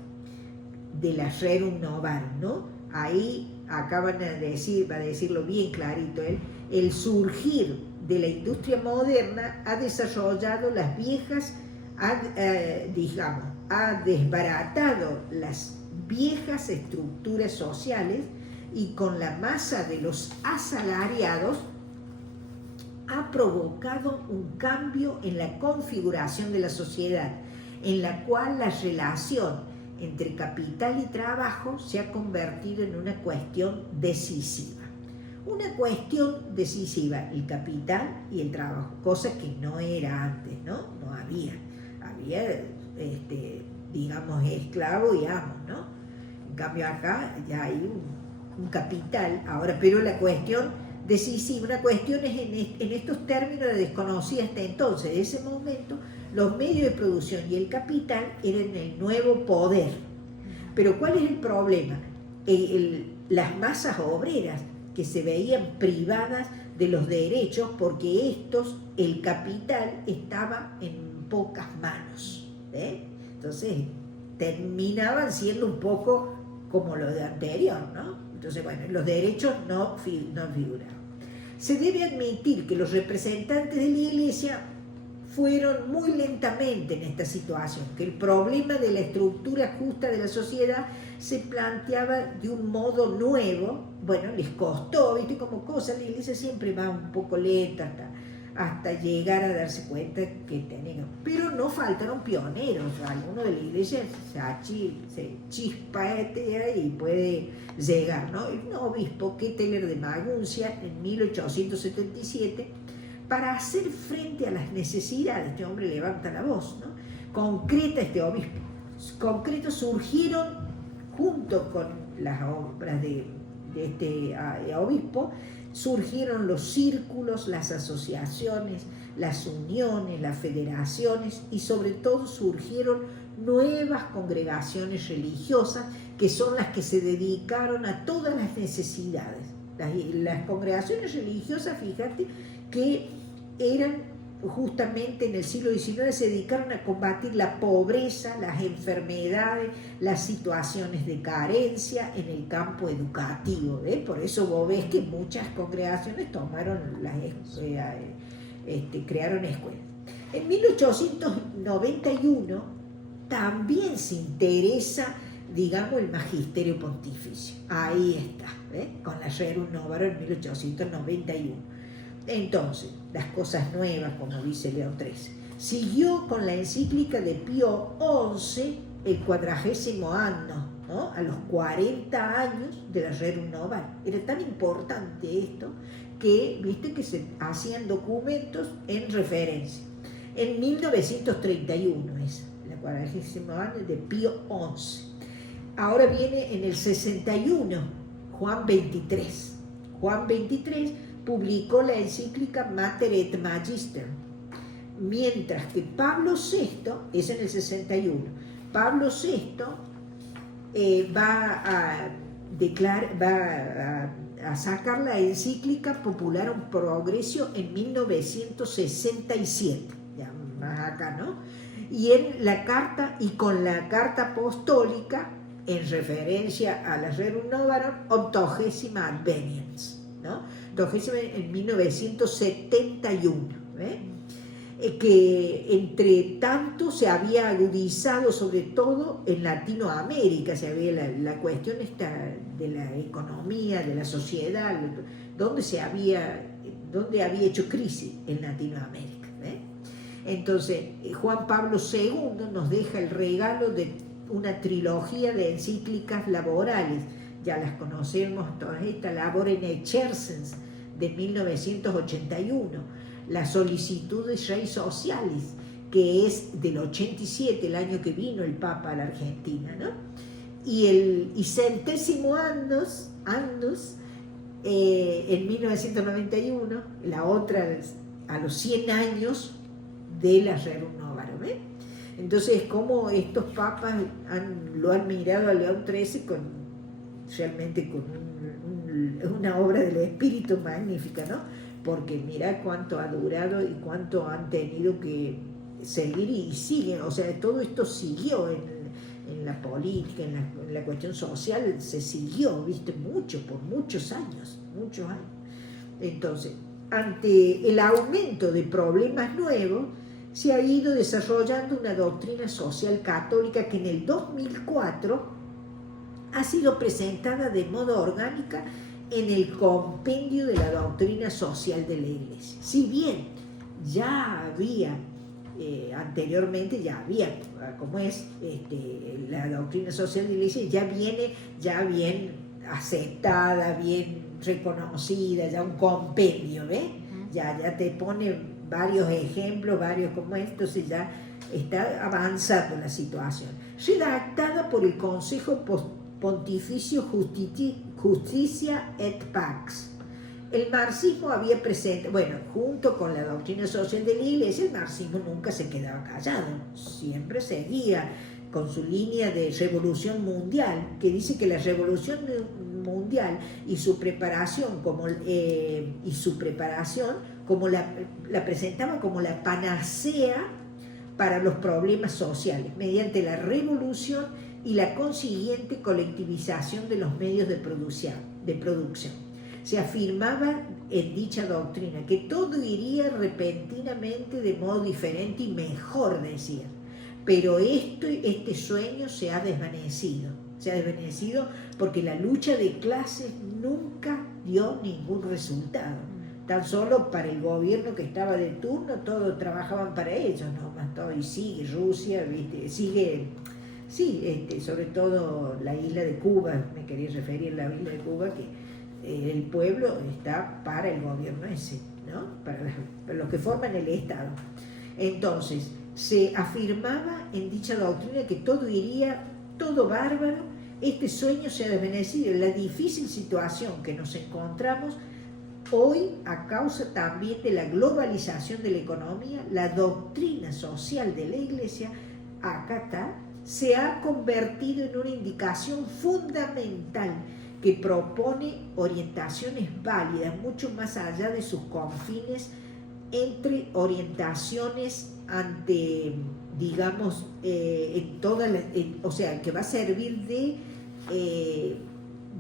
de la Rerum Novarum, ¿no? Ahí acaban de decir, va a decirlo bien clarito él, el surgir de la industria moderna ha desarrollado las viejas, ha desbaratado las viejas estructuras sociales, y con la masa de los asalariados ha provocado un cambio en la configuración de la sociedad, en la cual la relación entre capital y trabajo se ha convertido en una cuestión decisiva. Una cuestión decisiva, el capital y el trabajo, cosa que no era antes, ¿no? No había. Había, digamos, esclavo y amo, ¿no? En cambio acá ya hay un capital ahora, pero la cuestión decisiva, una cuestión es en estos términos desconocida hasta entonces. En ese momento, los medios de producción y el capital eran el nuevo poder. Pero ¿cuál es el problema? Las masas obreras que se veían privadas de los derechos porque el capital estaba en pocas manos, ¿eh? Entonces terminaban siendo un poco como lo de anterior, ¿no? Entonces, bueno, los derechos no figuraban. Se debe admitir que los representantes de la Iglesia fueron muy lentamente en esta situación, que el problema de la estructura justa de la sociedad se planteaba de un modo nuevo. Bueno, les costó, ¿viste? Como cosa, la Iglesia siempre va un poco lenta hasta llegar a darse cuenta que tenía. Pero no faltaron pioneros. Alguno de la Iglesia se chispaetea y puede llegar, ¿no? Un obispo, Ketteler de Maguncia, en 1877, para hacer frente a las necesidades. Este hombre levanta la voz, ¿no? Concreta este obispo. Concreto surgieron, junto con las obras de este obispo, surgieron los círculos, las asociaciones, las uniones, las federaciones, y sobre todo surgieron nuevas congregaciones religiosas que son las que se dedicaron a todas las necesidades. Las congregaciones religiosas, fíjate, que eran justamente en el siglo XIX, se dedicaron a combatir la pobreza, las enfermedades, las situaciones de carencia en el campo educativo, ¿eh? Por eso vos ves que muchas congregaciones crearon escuelas. En 1891 también se interesa, digamos, el magisterio pontificio. Ahí está, ¿eh? Con la Rerum Novarum en 1891. Entonces, las cosas nuevas, como dice León XIII. Siguió con la encíclica de Pío XI, el 40º año, ¿no? A los 40 años de la Rerum Novarum. Era tan importante esto que, viste, que se hacían documentos en referencia. En 1931 es la 40º año de Pío XI. Ahora viene en el 61 Juan XXIII. Juan XXIII publicó la encíclica Mater et Magister, mientras que Pablo VI, es en el 61, Pablo VI va a sacar la encíclica Popularum Progressio en 1967, ya más acá, ¿no? Y con la carta apostólica, en referencia a la Rerum Novarum, Octogésima Adveniens, ¿no? Octogésima en 1971, que entre tanto se había agudizado, sobre todo en Latinoamérica, se había la cuestión esta de la economía, de la sociedad, donde había hecho crisis en Latinoamérica. Entonces, Juan Pablo II nos deja el regalo de una trilogía de encíclicas laborales, ya las conocemos todas estas, Labor in Exercens de 1981, la Solicitudes Rei Socialis, que es del 87, el año que vino el Papa a la Argentina, ¿no? Y el Centésimo Annus, en 1991, la otra a los 100 años de la Rerum Novarum. Entonces, como estos papas lo han mirado a León XIII realmente con una obra del espíritu magnífica, ¿no? Porque mira cuánto ha durado y cuánto han tenido que seguir y siguen, o sea, todo esto siguió en la política, en la cuestión social, se siguió, viste, por muchos años. Entonces, ante el aumento de problemas nuevos, se ha ido desarrollando una doctrina social católica que en el 2004 ha sido presentada de modo orgánica en el compendio de la doctrina social de la Iglesia. Si bien ya había, anteriormente ya había, como es la doctrina social de la Iglesia, ya viene ya bien aceptada, bien reconocida, ya un compendio, ¿ves? Ya te pone varios ejemplos, varios como estos, y ya está avanzando la situación. Redactada por el Consejo Pontificio Justicia et Pax. El marxismo había presentado, junto con la doctrina social de la Iglesia, el marxismo nunca se quedaba callado, siempre seguía con su línea de revolución mundial, que dice que la revolución mundial y su preparación como la presentaba como la panacea para los problemas sociales, mediante la revolución y la consiguiente colectivización de los medios de producción. Se afirmaba en dicha doctrina que todo iría repentinamente de modo diferente y mejor, decía. Pero este sueño se ha desvanecido porque la lucha de clases nunca dio ningún resultado. Tan solo para el gobierno que estaba de turno, todos trabajaban para ellos, ¿no? Más todo, y sigue Rusia, ¿viste? Sobre todo la isla de Cuba, me quería referir a la isla de Cuba, que el pueblo está para el gobierno ese, ¿no? Para los que forman el Estado. Entonces, se afirmaba en dicha doctrina que todo iría, todo bárbaro. Este sueño se ha desvanecido. La difícil situación que nos encontramos hoy, a causa también de la globalización de la economía, la doctrina social de la Iglesia, acá está, se ha convertido en una indicación fundamental que propone orientaciones válidas, mucho más allá de sus confines, entre orientaciones ante, digamos, o sea, que va a servir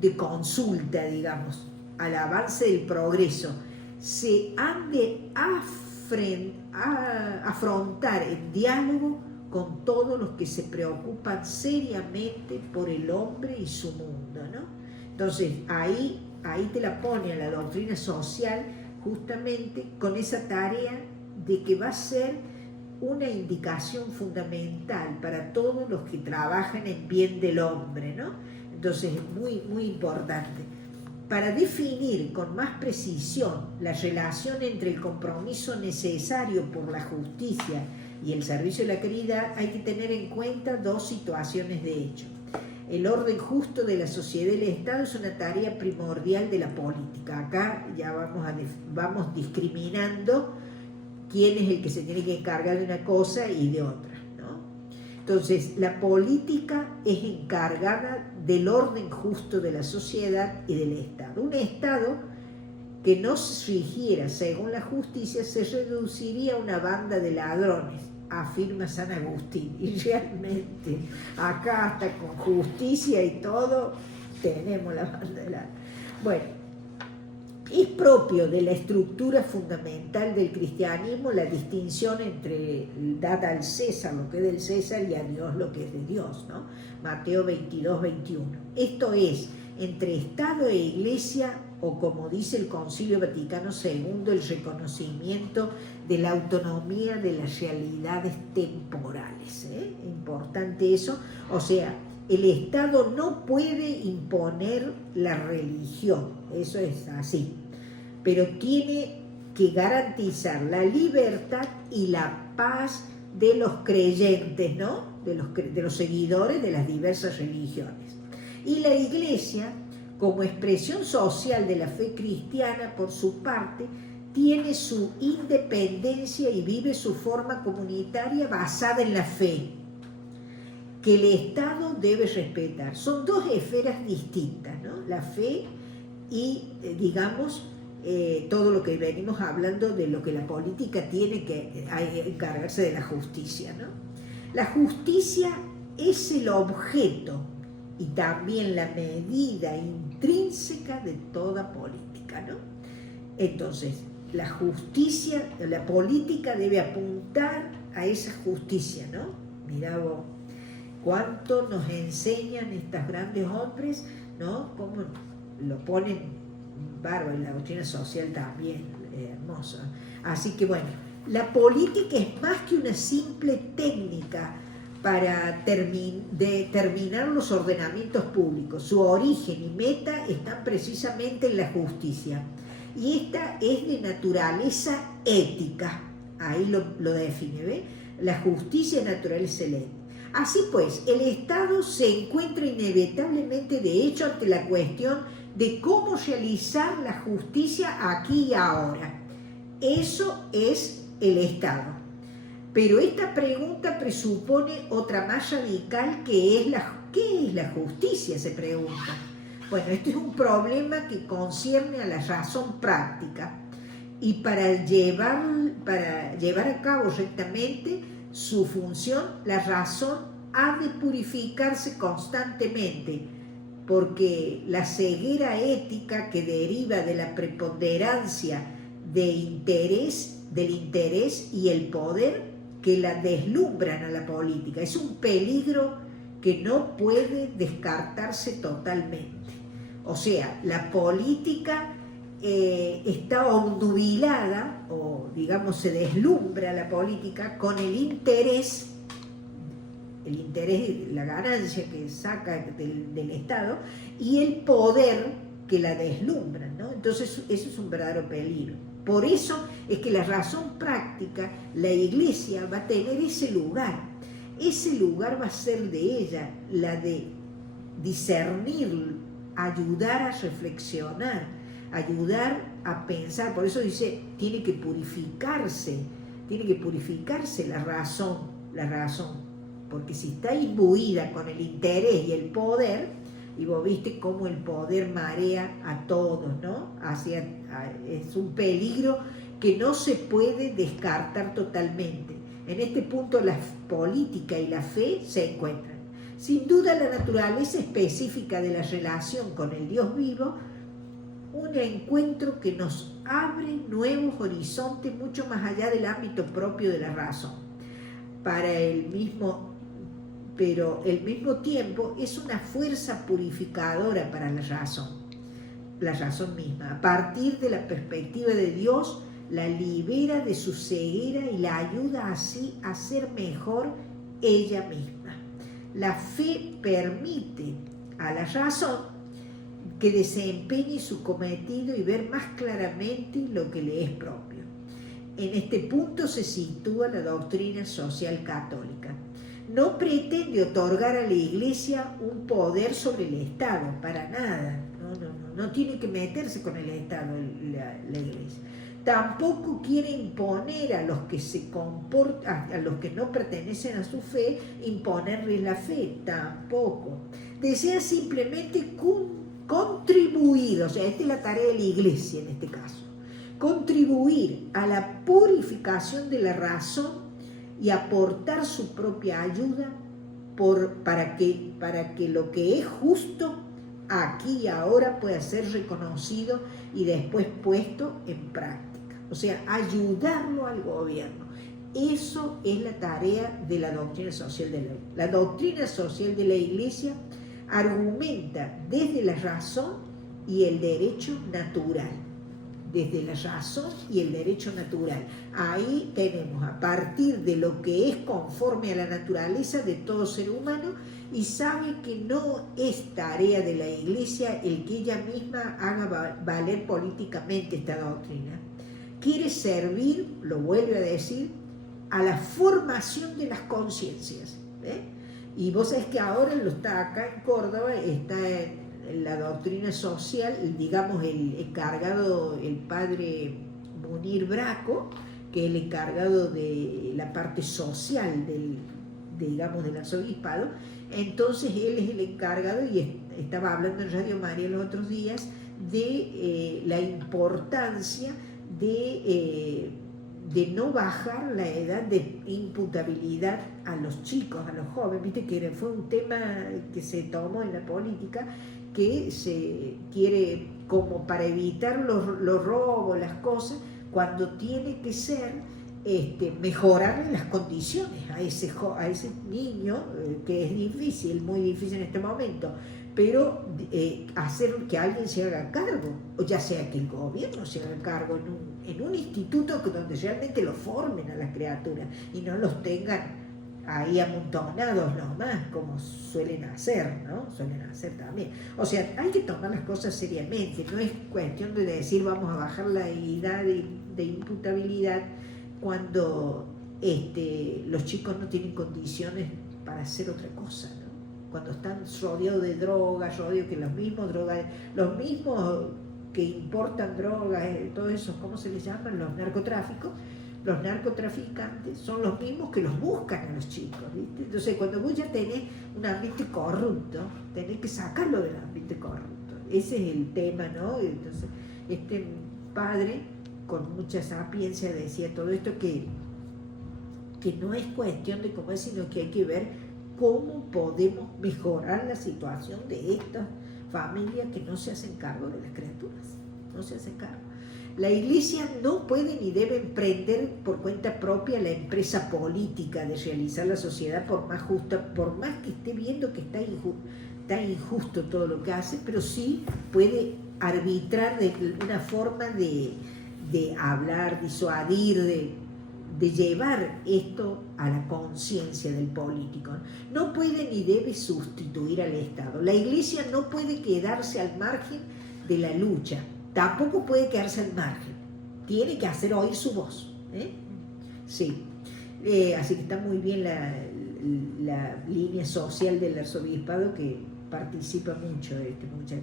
de consulta, digamos, al avance del progreso. Se han de afrontar en diálogo con todos los que se preocupan seriamente por el hombre y su mundo, ¿no? Entonces, ahí te la pone a la doctrina social justamente con esa tarea de que va a ser una indicación fundamental para todos los que trabajan en bien del hombre, ¿no? Entonces es muy, muy importante. Para definir con más precisión la relación entre el compromiso necesario por la justicia y el servicio de la caridad, hay que tener en cuenta dos situaciones de hecho. El orden justo de la sociedad y el Estado es una tarea primordial de la política. Acá ya vamos discriminando quién es el que se tiene que encargar de una cosa y de otra, ¿no? Entonces, la política es encargada del orden justo de la sociedad y del Estado. Un Estado que no se rigiera según la justicia se reduciría a una banda de ladrones, afirma San Agustín. Y realmente, acá hasta con justicia y todo, tenemos la banda de ladrones. Bueno, es propio de la estructura fundamental del cristianismo la distinción entre dar al César lo que es del César y a Dios lo que es de Dios, ¿no? Mateo 22, 21. Esto es, entre Estado e Iglesia, o como dice el Concilio Vaticano II, el reconocimiento de la autonomía de las realidades temporales. Importante eso, o sea, el Estado no puede imponer la religión, eso es así, pero tiene que garantizar la libertad y la paz de los creyentes, ¿no? De los seguidores de las diversas religiones. Y la Iglesia, como expresión social de la fe cristiana, por su parte, tiene su independencia y vive su forma comunitaria basada en la fe, que el Estado debe respetar. Son dos esferas distintas, ¿no? La fe y, todo lo que venimos hablando de lo que la política tiene que encargarse de la justicia, ¿no? La justicia es el objeto y también la medida intrínseca de toda política, ¿no? Entonces, la justicia, la política debe apuntar a esa justicia, ¿no? Mirá vos, cuánto nos enseñan estos grandes hombres, ¿no? Cómo lo ponen bárbaro, y la doctrina social también, hermosa. Así que bueno, la política es más que una simple técnica para determinar los ordenamientos públicos. Su origen y meta están precisamente en la justicia. Y esta es de naturaleza ética. Ahí lo define, ¿ve? La justicia es naturaleza ética. Así pues, el Estado se encuentra inevitablemente de hecho ante la cuestión de cómo realizar la justicia aquí y ahora. Eso es el Estado. Pero esta pregunta presupone otra más radical, que es ¿qué es la justicia?, se pregunta. Bueno, este es un problema que concierne a la razón práctica, y para llevar a cabo rectamente su función, la razón ha de purificarse constantemente, porque la ceguera ética que deriva de la preponderancia del interés y el poder que la deslumbran a la política es un peligro que no puede descartarse totalmente. O sea, la política está obnubilada, o digamos se deslumbra la política con el interés, la ganancia que saca del Estado, y el poder que la deslumbra, ¿no? Entonces eso es un verdadero peligro. Por eso es que la razón práctica, la Iglesia va a tener ese lugar va a ser de ella, la de discernir, ayudar a reflexionar, ayudar a pensar. Por eso dice, tiene que purificarse la razón, porque si está imbuida con el interés y el poder, y vos viste cómo el poder marea a todos, ¿no? Es un peligro que no se puede descartar totalmente. En este punto la política y la fe se encuentran. Sin duda la naturaleza específica de la relación con el Dios vivo, un encuentro que nos abre nuevos horizontes mucho más allá del ámbito propio de la razón. Pero al mismo tiempo es una fuerza purificadora para la razón misma. A partir de la perspectiva de Dios, la libera de su ceguera y la ayuda así a ser mejor ella misma. La fe permite a la razón que desempeñe su cometido y ver más claramente lo que le es propio. En este punto se sitúa la doctrina social católica. No pretende otorgar a la Iglesia un poder sobre el Estado, para nada. No tiene que meterse con el Estado la Iglesia. Tampoco quiere imponer a los que se comportan, a los que no pertenecen a su fe, imponerles la fe, tampoco. Desea simplemente contribuir, o sea, esta es la tarea de la Iglesia en este caso, contribuir a la purificación de la razón y aportar su propia ayuda para que lo que es justo aquí y ahora pueda ser reconocido y después puesto en práctica. O sea, ayudarlo al gobierno. Eso es la tarea de la doctrina social de la Iglesia. La doctrina social de la Iglesia argumenta desde la razón y el derecho natural. Desde la razón y el derecho natural. Ahí tenemos a partir de lo que es conforme a la naturaleza de todo ser humano, y sabe que no es tarea de la Iglesia el que ella misma haga valer políticamente esta doctrina. Quiere servir, lo vuelve a decir, a la formación de las conciencias. Y vos sabés que ahora lo está acá en Córdoba, está en la doctrina social, digamos, el encargado, el padre Munir Braco, que es el encargado de la parte social del arzobispado. Entonces él es el encargado, y estaba hablando en Radio María los otros días de la importancia de no bajar la edad de imputabilidad a los chicos, a los jóvenes. Viste que fue un tema que se tomó en la política, que se quiere, como para evitar los robos, las cosas, cuando tiene que ser mejorarle las condiciones a ese niño, que es difícil, muy difícil en este momento, pero hacer que alguien se haga cargo, o ya sea que el gobierno se haga cargo en un instituto donde realmente lo formen a las criaturas y no los tengan ahí amontonados nomás, como suelen hacer, ¿no? Suelen hacer también. O sea, hay que tomar las cosas seriamente, no es cuestión de decir vamos a bajar la edad de imputabilidad cuando los chicos no tienen condiciones para hacer otra cosa, ¿no? Cuando están rodeados de drogas, que los mismos que importan drogas, todo eso, ¿cómo se les llaman? Los narcotraficantes son los mismos que los buscan a los chicos, ¿viste? Entonces, cuando vos ya tenés un ambiente corrupto, tenés que sacarlo del ambiente corrupto. Ese es el tema, ¿no? Entonces, este padre, con mucha sapiencia, decía todo esto, que no es cuestión de cómo es, sino que hay que ver cómo podemos mejorar la situación de estas familias que no se hacen cargo de las criaturas, no se hacen cargo. La Iglesia no puede ni debe emprender por cuenta propia la empresa política de realizar la sociedad por más justa, por más que esté viendo que está injusto todo lo que hace, pero sí puede arbitrar de una forma de hablar, disuadir, de llevar esto a la conciencia del político. No puede ni debe sustituir al Estado. La Iglesia no puede quedarse al margen de la lucha, tampoco puede quedarse al margen, tiene que hacer oír su voz. Sí, así que está muy bien la línea social del arzobispado, que participa mucho de este muchacho,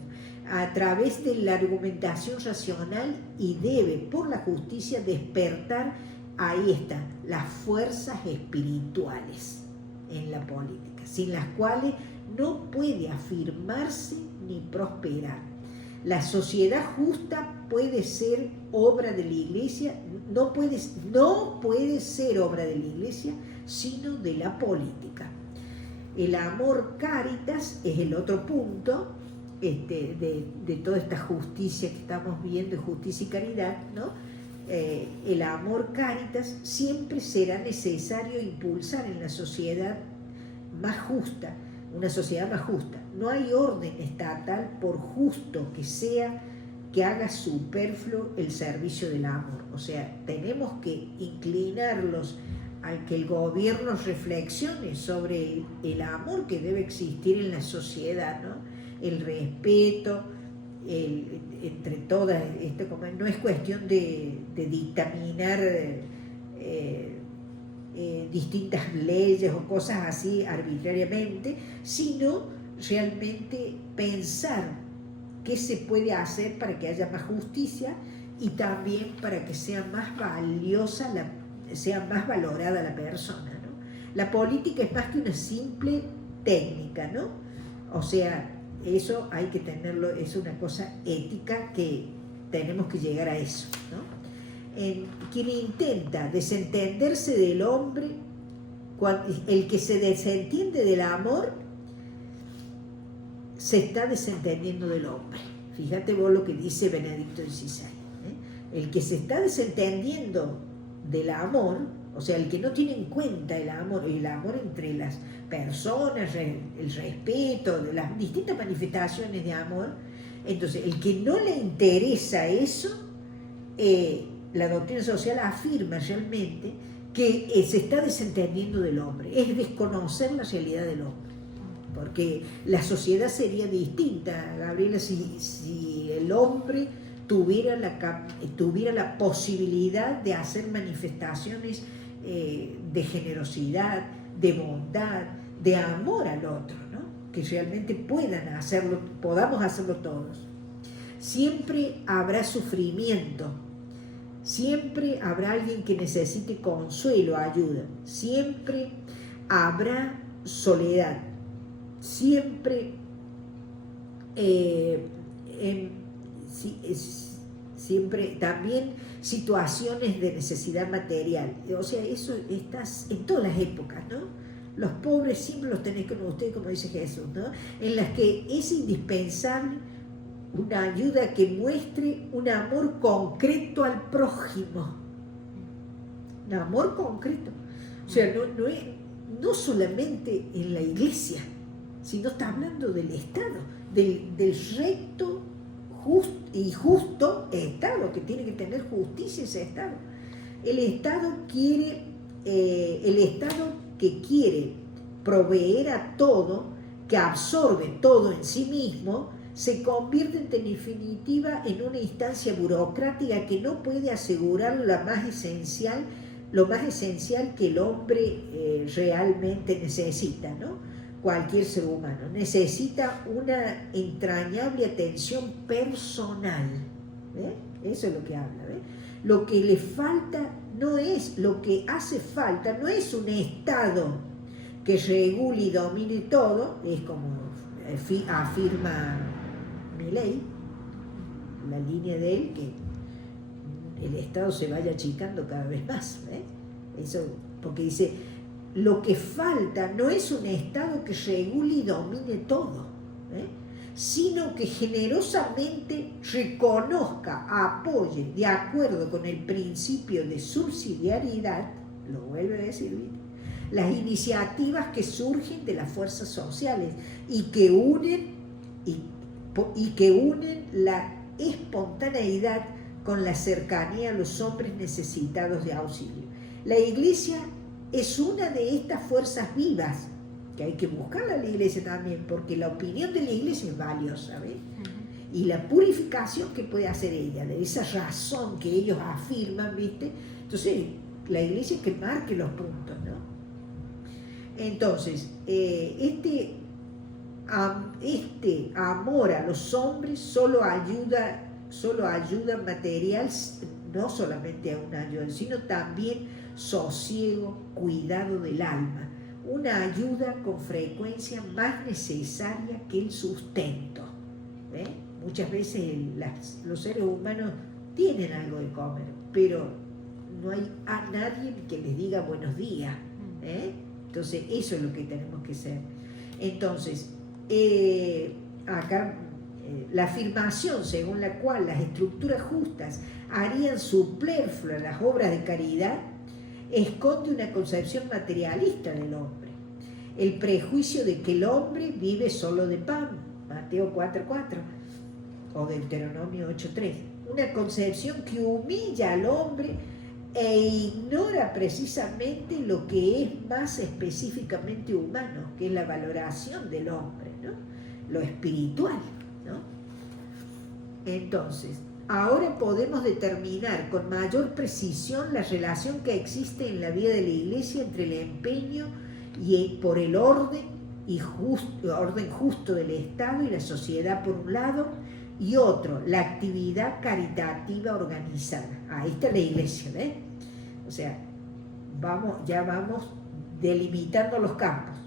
a través de la argumentación racional, y debe, por la justicia, despertar, ahí está, las fuerzas espirituales en la política, sin las cuales no puede afirmarse ni prosperar. La sociedad justa puede ser obra de la Iglesia, no puede ser obra de la Iglesia, sino de la política. El amor caritas es el otro punto de toda esta justicia que estamos viendo, justicia y caridad, ¿no? El amor caritas siempre será necesario impulsar en la sociedad más justa, una sociedad más justa. No hay orden estatal, por justo que sea, que haga superfluo el servicio del amor. O sea, tenemos que inclinarlos al que el gobierno reflexione sobre el amor que debe existir en la sociedad, ¿no? El respeto, entre todas, no es cuestión de dictaminar distintas leyes o cosas así arbitrariamente, sino realmente pensar qué se puede hacer para que haya más justicia y también para que sea más valiosa, sea más valorada la persona, ¿no? La política es más que una simple técnica, ¿no? O sea, eso hay que tenerlo, es una cosa ética que tenemos que llegar a eso, ¿no? Quien intenta desentenderse del hombre, el que se desentiende del amor, se está desentendiendo del hombre. Fíjate vos lo que dice Benedicto XVI, ¿eh? El que se está desentendiendo del amor, o sea, el que no tiene en cuenta el amor entre las personas, el respeto, de las distintas manifestaciones de amor, entonces el que no le interesa eso, la doctrina social afirma realmente que se está desentendiendo del hombre, es desconocer la realidad del hombre, porque la sociedad sería distinta, Gabriela, si el hombre tuviera la posibilidad de hacer manifestaciones de generosidad, de bondad, de amor al otro, ¿no? Que realmente podamos hacerlo todos. Siempre habrá sufrimiento, siempre habrá alguien que necesite consuelo, ayuda, siempre habrá soledad, siempre siempre también situaciones de necesidad material. O sea, eso está en todas las épocas, ¿no? Los pobres siempre los tenés con usted, como dice Jesús, ¿no? En las que es indispensable una ayuda que muestre un amor concreto al prójimo. Un amor concreto. O sea, no solamente en la iglesia, sino está hablando del Estado, del recto y justo Estado, que tiene que tener justicia ese Estado. El Estado que quiere proveer a todo, que absorbe todo en sí mismo, se convierte en definitiva en una instancia burocrática que no puede asegurar lo más esencial que el hombre realmente necesita, ¿no? Cualquier ser humano necesita una entrañable atención personal, ¿eh? Eso es lo que habla, ¿eh? Lo que le falta lo que hace falta no es un Estado que regule y domine todo, es como afirma Milei, la línea de él, que el Estado se vaya achicando cada vez más, ¿eh? Eso, porque dice, lo que falta no es un Estado que regule y domine todo, ¿eh? Sino que generosamente reconozca, apoye, de acuerdo con el principio de subsidiariedad, lo vuelve a decir, ¿viste?, las iniciativas que surgen de las fuerzas sociales y que unen la espontaneidad con la cercanía a los hombres necesitados de auxilio. La Iglesia es una de estas fuerzas vivas, que hay que buscarla en la Iglesia también, porque la opinión de la Iglesia es valiosa, ¿ves? Y la purificación que puede hacer ella, de esa razón que ellos afirman, ¿viste? Entonces, la Iglesia es que marque los puntos, ¿no? Entonces, este amor a los hombres solo ayuda material, no solamente a una ayuda, sino también sosiego, cuidado del alma, una ayuda con frecuencia más necesaria que el sustento, ¿eh? Muchas veces los seres humanos tienen algo de comer, pero no hay a nadie que les diga buenos días, ¿eh? Entonces eso es lo que tenemos que hacer. Entonces acá la afirmación según la cual las estructuras justas harían superfluas las obras de caridad esconde una concepción materialista del hombre, el prejuicio de que el hombre vive solo de pan, Mateo 4:4, o Deuteronomio 8:3. Una concepción que humilla al hombre e ignora precisamente lo que es más específicamente humano, que es la valoración del hombre, ¿no? Lo espiritual, ¿no? Entonces, ahora podemos determinar con mayor precisión la relación que existe en la vida de la Iglesia entre el empeño por el orden justo del Estado y la sociedad por un lado, y otro, la actividad caritativa organizada. Ahí está la Iglesia, ¿ves? O sea, ya vamos delimitando los campos.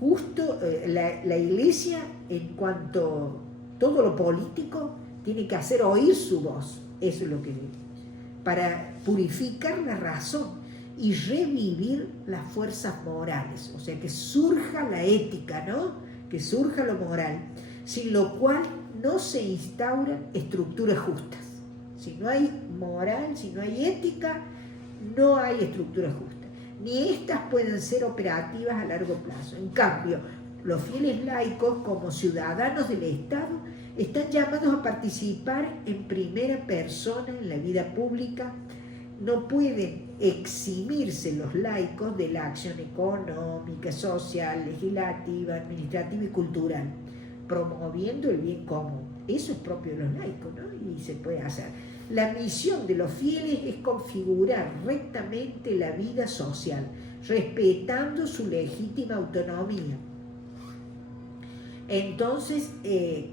Justo la Iglesia, en cuanto a todo lo político, tiene que hacer oír su voz, eso es lo que para purificar la razón y revivir las fuerzas morales, o sea, que surja la ética, ¿no? Que surja lo moral, sin lo cual no se instauran estructuras justas. Si no hay moral, si no hay ética, no hay estructuras justas, ni estas pueden ser operativas a largo plazo. En cambio, los fieles laicos, como ciudadanos del Estado, están llamados a participar en primera persona en la vida pública. No pueden eximirse los laicos de la acción económica, social, legislativa, administrativa y cultural, promoviendo el bien común. Eso es propio de los laicos, ¿no? Y se puede hacer. La misión de los fieles es configurar rectamente la vida social, respetando su legítima autonomía. Entonces,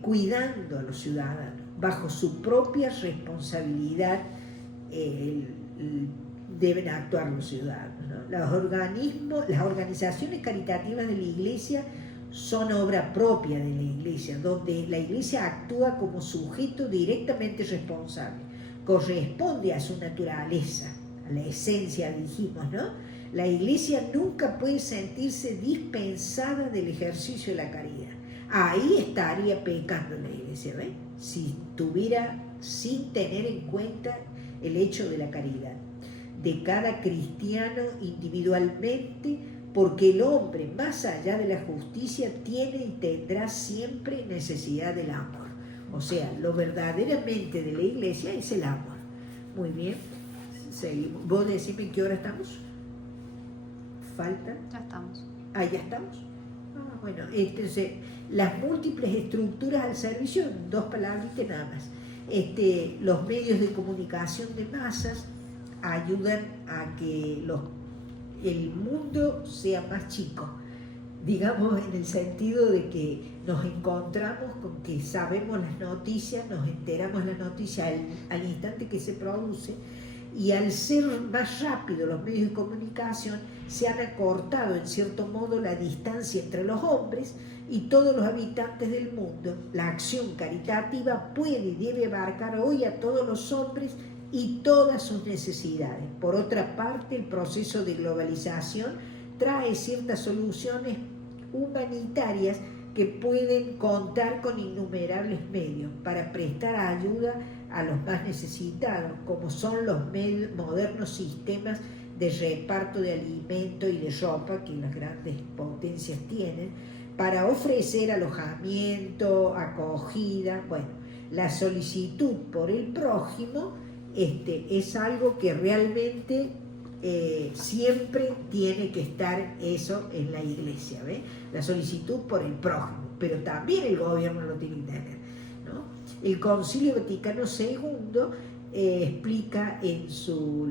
cuidando a los ciudadanos, bajo su propia responsabilidad, deben actuar los ciudadanos, ¿no? Las organizaciones caritativas de la Iglesia son obra propia de la Iglesia, donde la Iglesia actúa como sujeto directamente responsable, corresponde a su naturaleza, a la esencia, dijimos, ¿no? La Iglesia nunca puede sentirse dispensada del ejercicio de la caridad. Ahí estaría pecando la Iglesia, ¿ves? Si estuviera sin tener en cuenta el hecho de la caridad de cada cristiano individualmente, porque el hombre, más allá de la justicia, tiene y tendrá siempre necesidad del amor. O sea, lo verdaderamente de la Iglesia es el amor. Muy bien, seguimos. ¿Vos decime en qué hora estamos? ¿Falta? Ya estamos. Ah, ¿ya estamos? Bueno, entonces, las múltiples estructuras al servicio, dos palabritas nada más. Los medios de comunicación de masas ayudan a que el mundo sea más chico, digamos, en el sentido de que nos encontramos con que sabemos las noticias, nos enteramos las noticias al instante que se produce, y al ser más rápido los medios de comunicación, se han acortado en cierto modo la distancia entre los hombres y todos los habitantes del mundo. La acción caritativa puede y debe abarcar hoy a todos los hombres y todas sus necesidades. Por otra parte, el proceso de globalización trae ciertas soluciones humanitarias que pueden contar con innumerables medios para prestar ayuda a los más necesitados, como son los modernos sistemas de reparto de alimento y de ropa que las grandes potencias tienen, para ofrecer alojamiento, acogida. Bueno, la solicitud por el prójimo es algo que realmente siempre tiene que estar eso en la Iglesia, ¿ves? La solicitud por el prójimo, pero también el gobierno lo tiene que tener, ¿no? El Concilio Vaticano II explica en su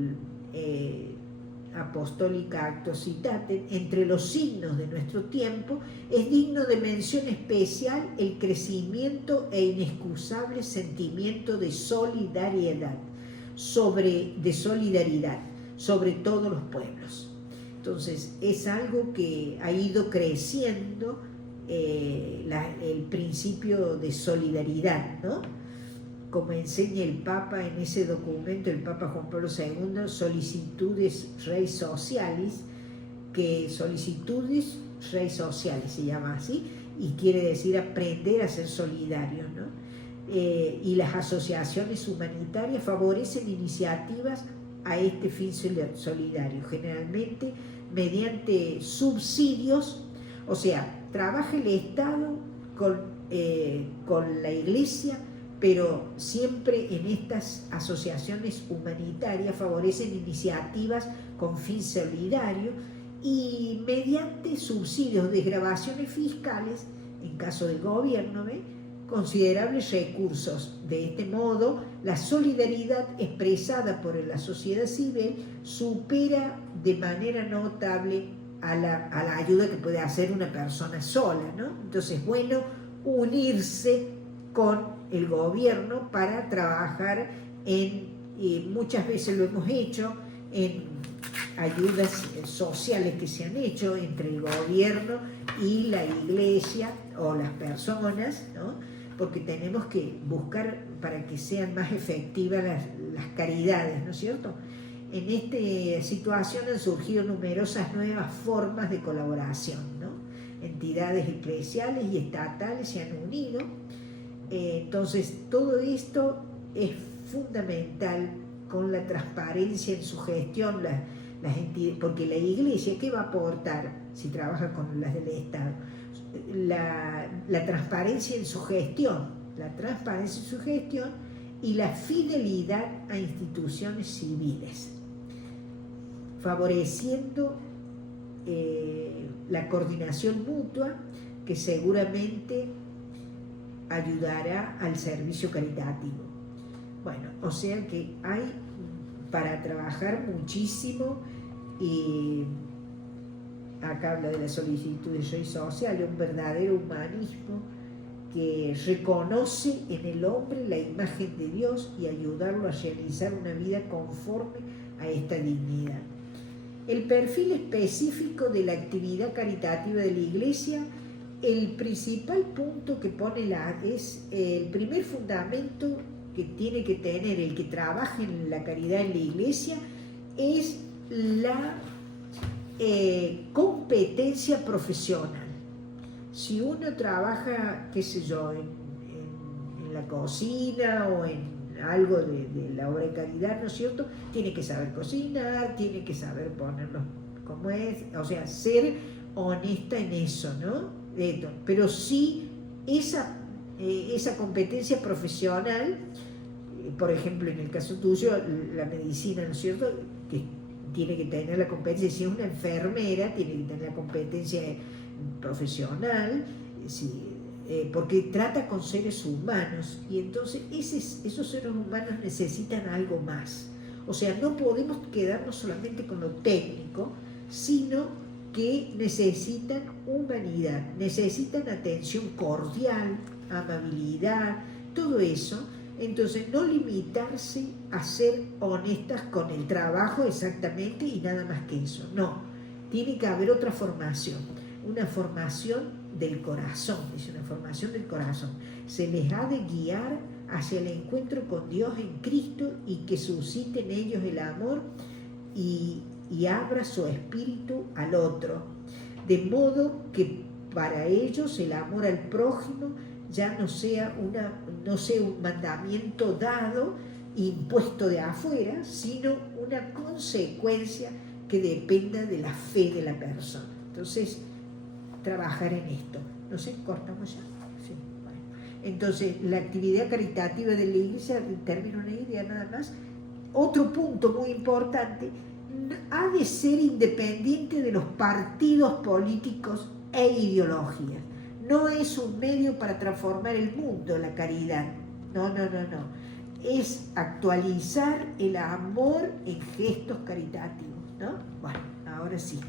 Apostólica Acto Citatem: entre los signos de nuestro tiempo es digno de mención especial el crecimiento e inexcusable sentimiento de solidaridad sobre todos los pueblos. Entonces, es algo que ha ido creciendo, el principio de solidaridad, ¿no? Como enseña el Papa en ese documento, el Papa Juan Pablo II, Solicitudes Rei Socialis, Solicitudes Rei Socialis se llama así, y quiere decir aprender a ser solidarios, ¿no? Y las asociaciones humanitarias favorecen iniciativas a este fin solidario, generalmente mediante subsidios. O sea, trabaja el Estado con la Iglesia pero siempre en estas asociaciones humanitarias favorecen iniciativas con fin solidario y mediante subsidios, desgravaciones fiscales, en caso del gobierno, considerables recursos. De este modo, la solidaridad expresada por la sociedad civil supera de manera notable a la ayuda que puede hacer una persona sola, ¿no? Entonces, bueno, unirse con el gobierno para trabajar muchas veces lo hemos hecho, en ayudas sociales que se han hecho entre el gobierno y la iglesia o las personas, ¿no? Porque tenemos que buscar para que sean más efectivas las caridades, ¿no es cierto? En esta situación han surgido numerosas nuevas formas de colaboración, ¿no? Entidades eclesiales y estatales se han unido. Entonces, todo esto es fundamental con la transparencia en su gestión, las entidades, porque la iglesia, ¿qué va a aportar si trabaja con las del Estado? La transparencia en su gestión, y la fidelidad a instituciones civiles, favoreciendo la coordinación mutua que seguramente ayudará al servicio caritativo. Bueno, o sea que hay para trabajar muchísimo, y acá habla de la solicitud de Joy Social, un verdadero humanismo que reconoce en el hombre la imagen de Dios y ayudarlo a realizar una vida conforme a esta dignidad. El perfil específico de la actividad caritativa de la Iglesia, el principal punto que pone es el primer fundamento que tiene que tener el que trabaja en la caridad en la Iglesia, es la competencia profesional. Si uno trabaja, qué sé yo, en la cocina o en algo de la obra de caridad, ¿no es cierto? Tiene que saber cocinar, tiene que saber ponerlo como es, o sea, ser honesta en eso, ¿no? Pero sí esa competencia profesional, por ejemplo, en el caso tuyo, la medicina, ¿no es cierto?, que tiene que tener la competencia. Si es una enfermera, tiene que tener la competencia profesional, porque trata con seres humanos, y entonces esos seres humanos necesitan algo más. O sea, no podemos quedarnos solamente con lo técnico, sino que necesitan humanidad, necesitan atención cordial, amabilidad, todo eso. Entonces, no limitarse a ser honestas con el trabajo exactamente y nada más que eso. No, tiene que haber otra formación, una formación del corazón, es una formación del corazón. Se les ha de guiar hacia el encuentro con Dios en Cristo y que suscite en ellos el amor y abra su espíritu al otro, de modo que para ellos el amor al prójimo ya no sea un mandamiento dado, impuesto de afuera, sino una consecuencia que dependa de la fe de la persona. Entonces, trabajar en esto. No sé, cortamos ya. Sí, bueno. Entonces, la actividad caritativa de la Iglesia, termino una idea nada más. Otro punto muy importante, ha de ser independiente de los partidos políticos e ideologías. No es un medio para transformar el mundo, la caridad. No. Es actualizar el amor en gestos caritativos, ¿no? Bueno, ahora sí.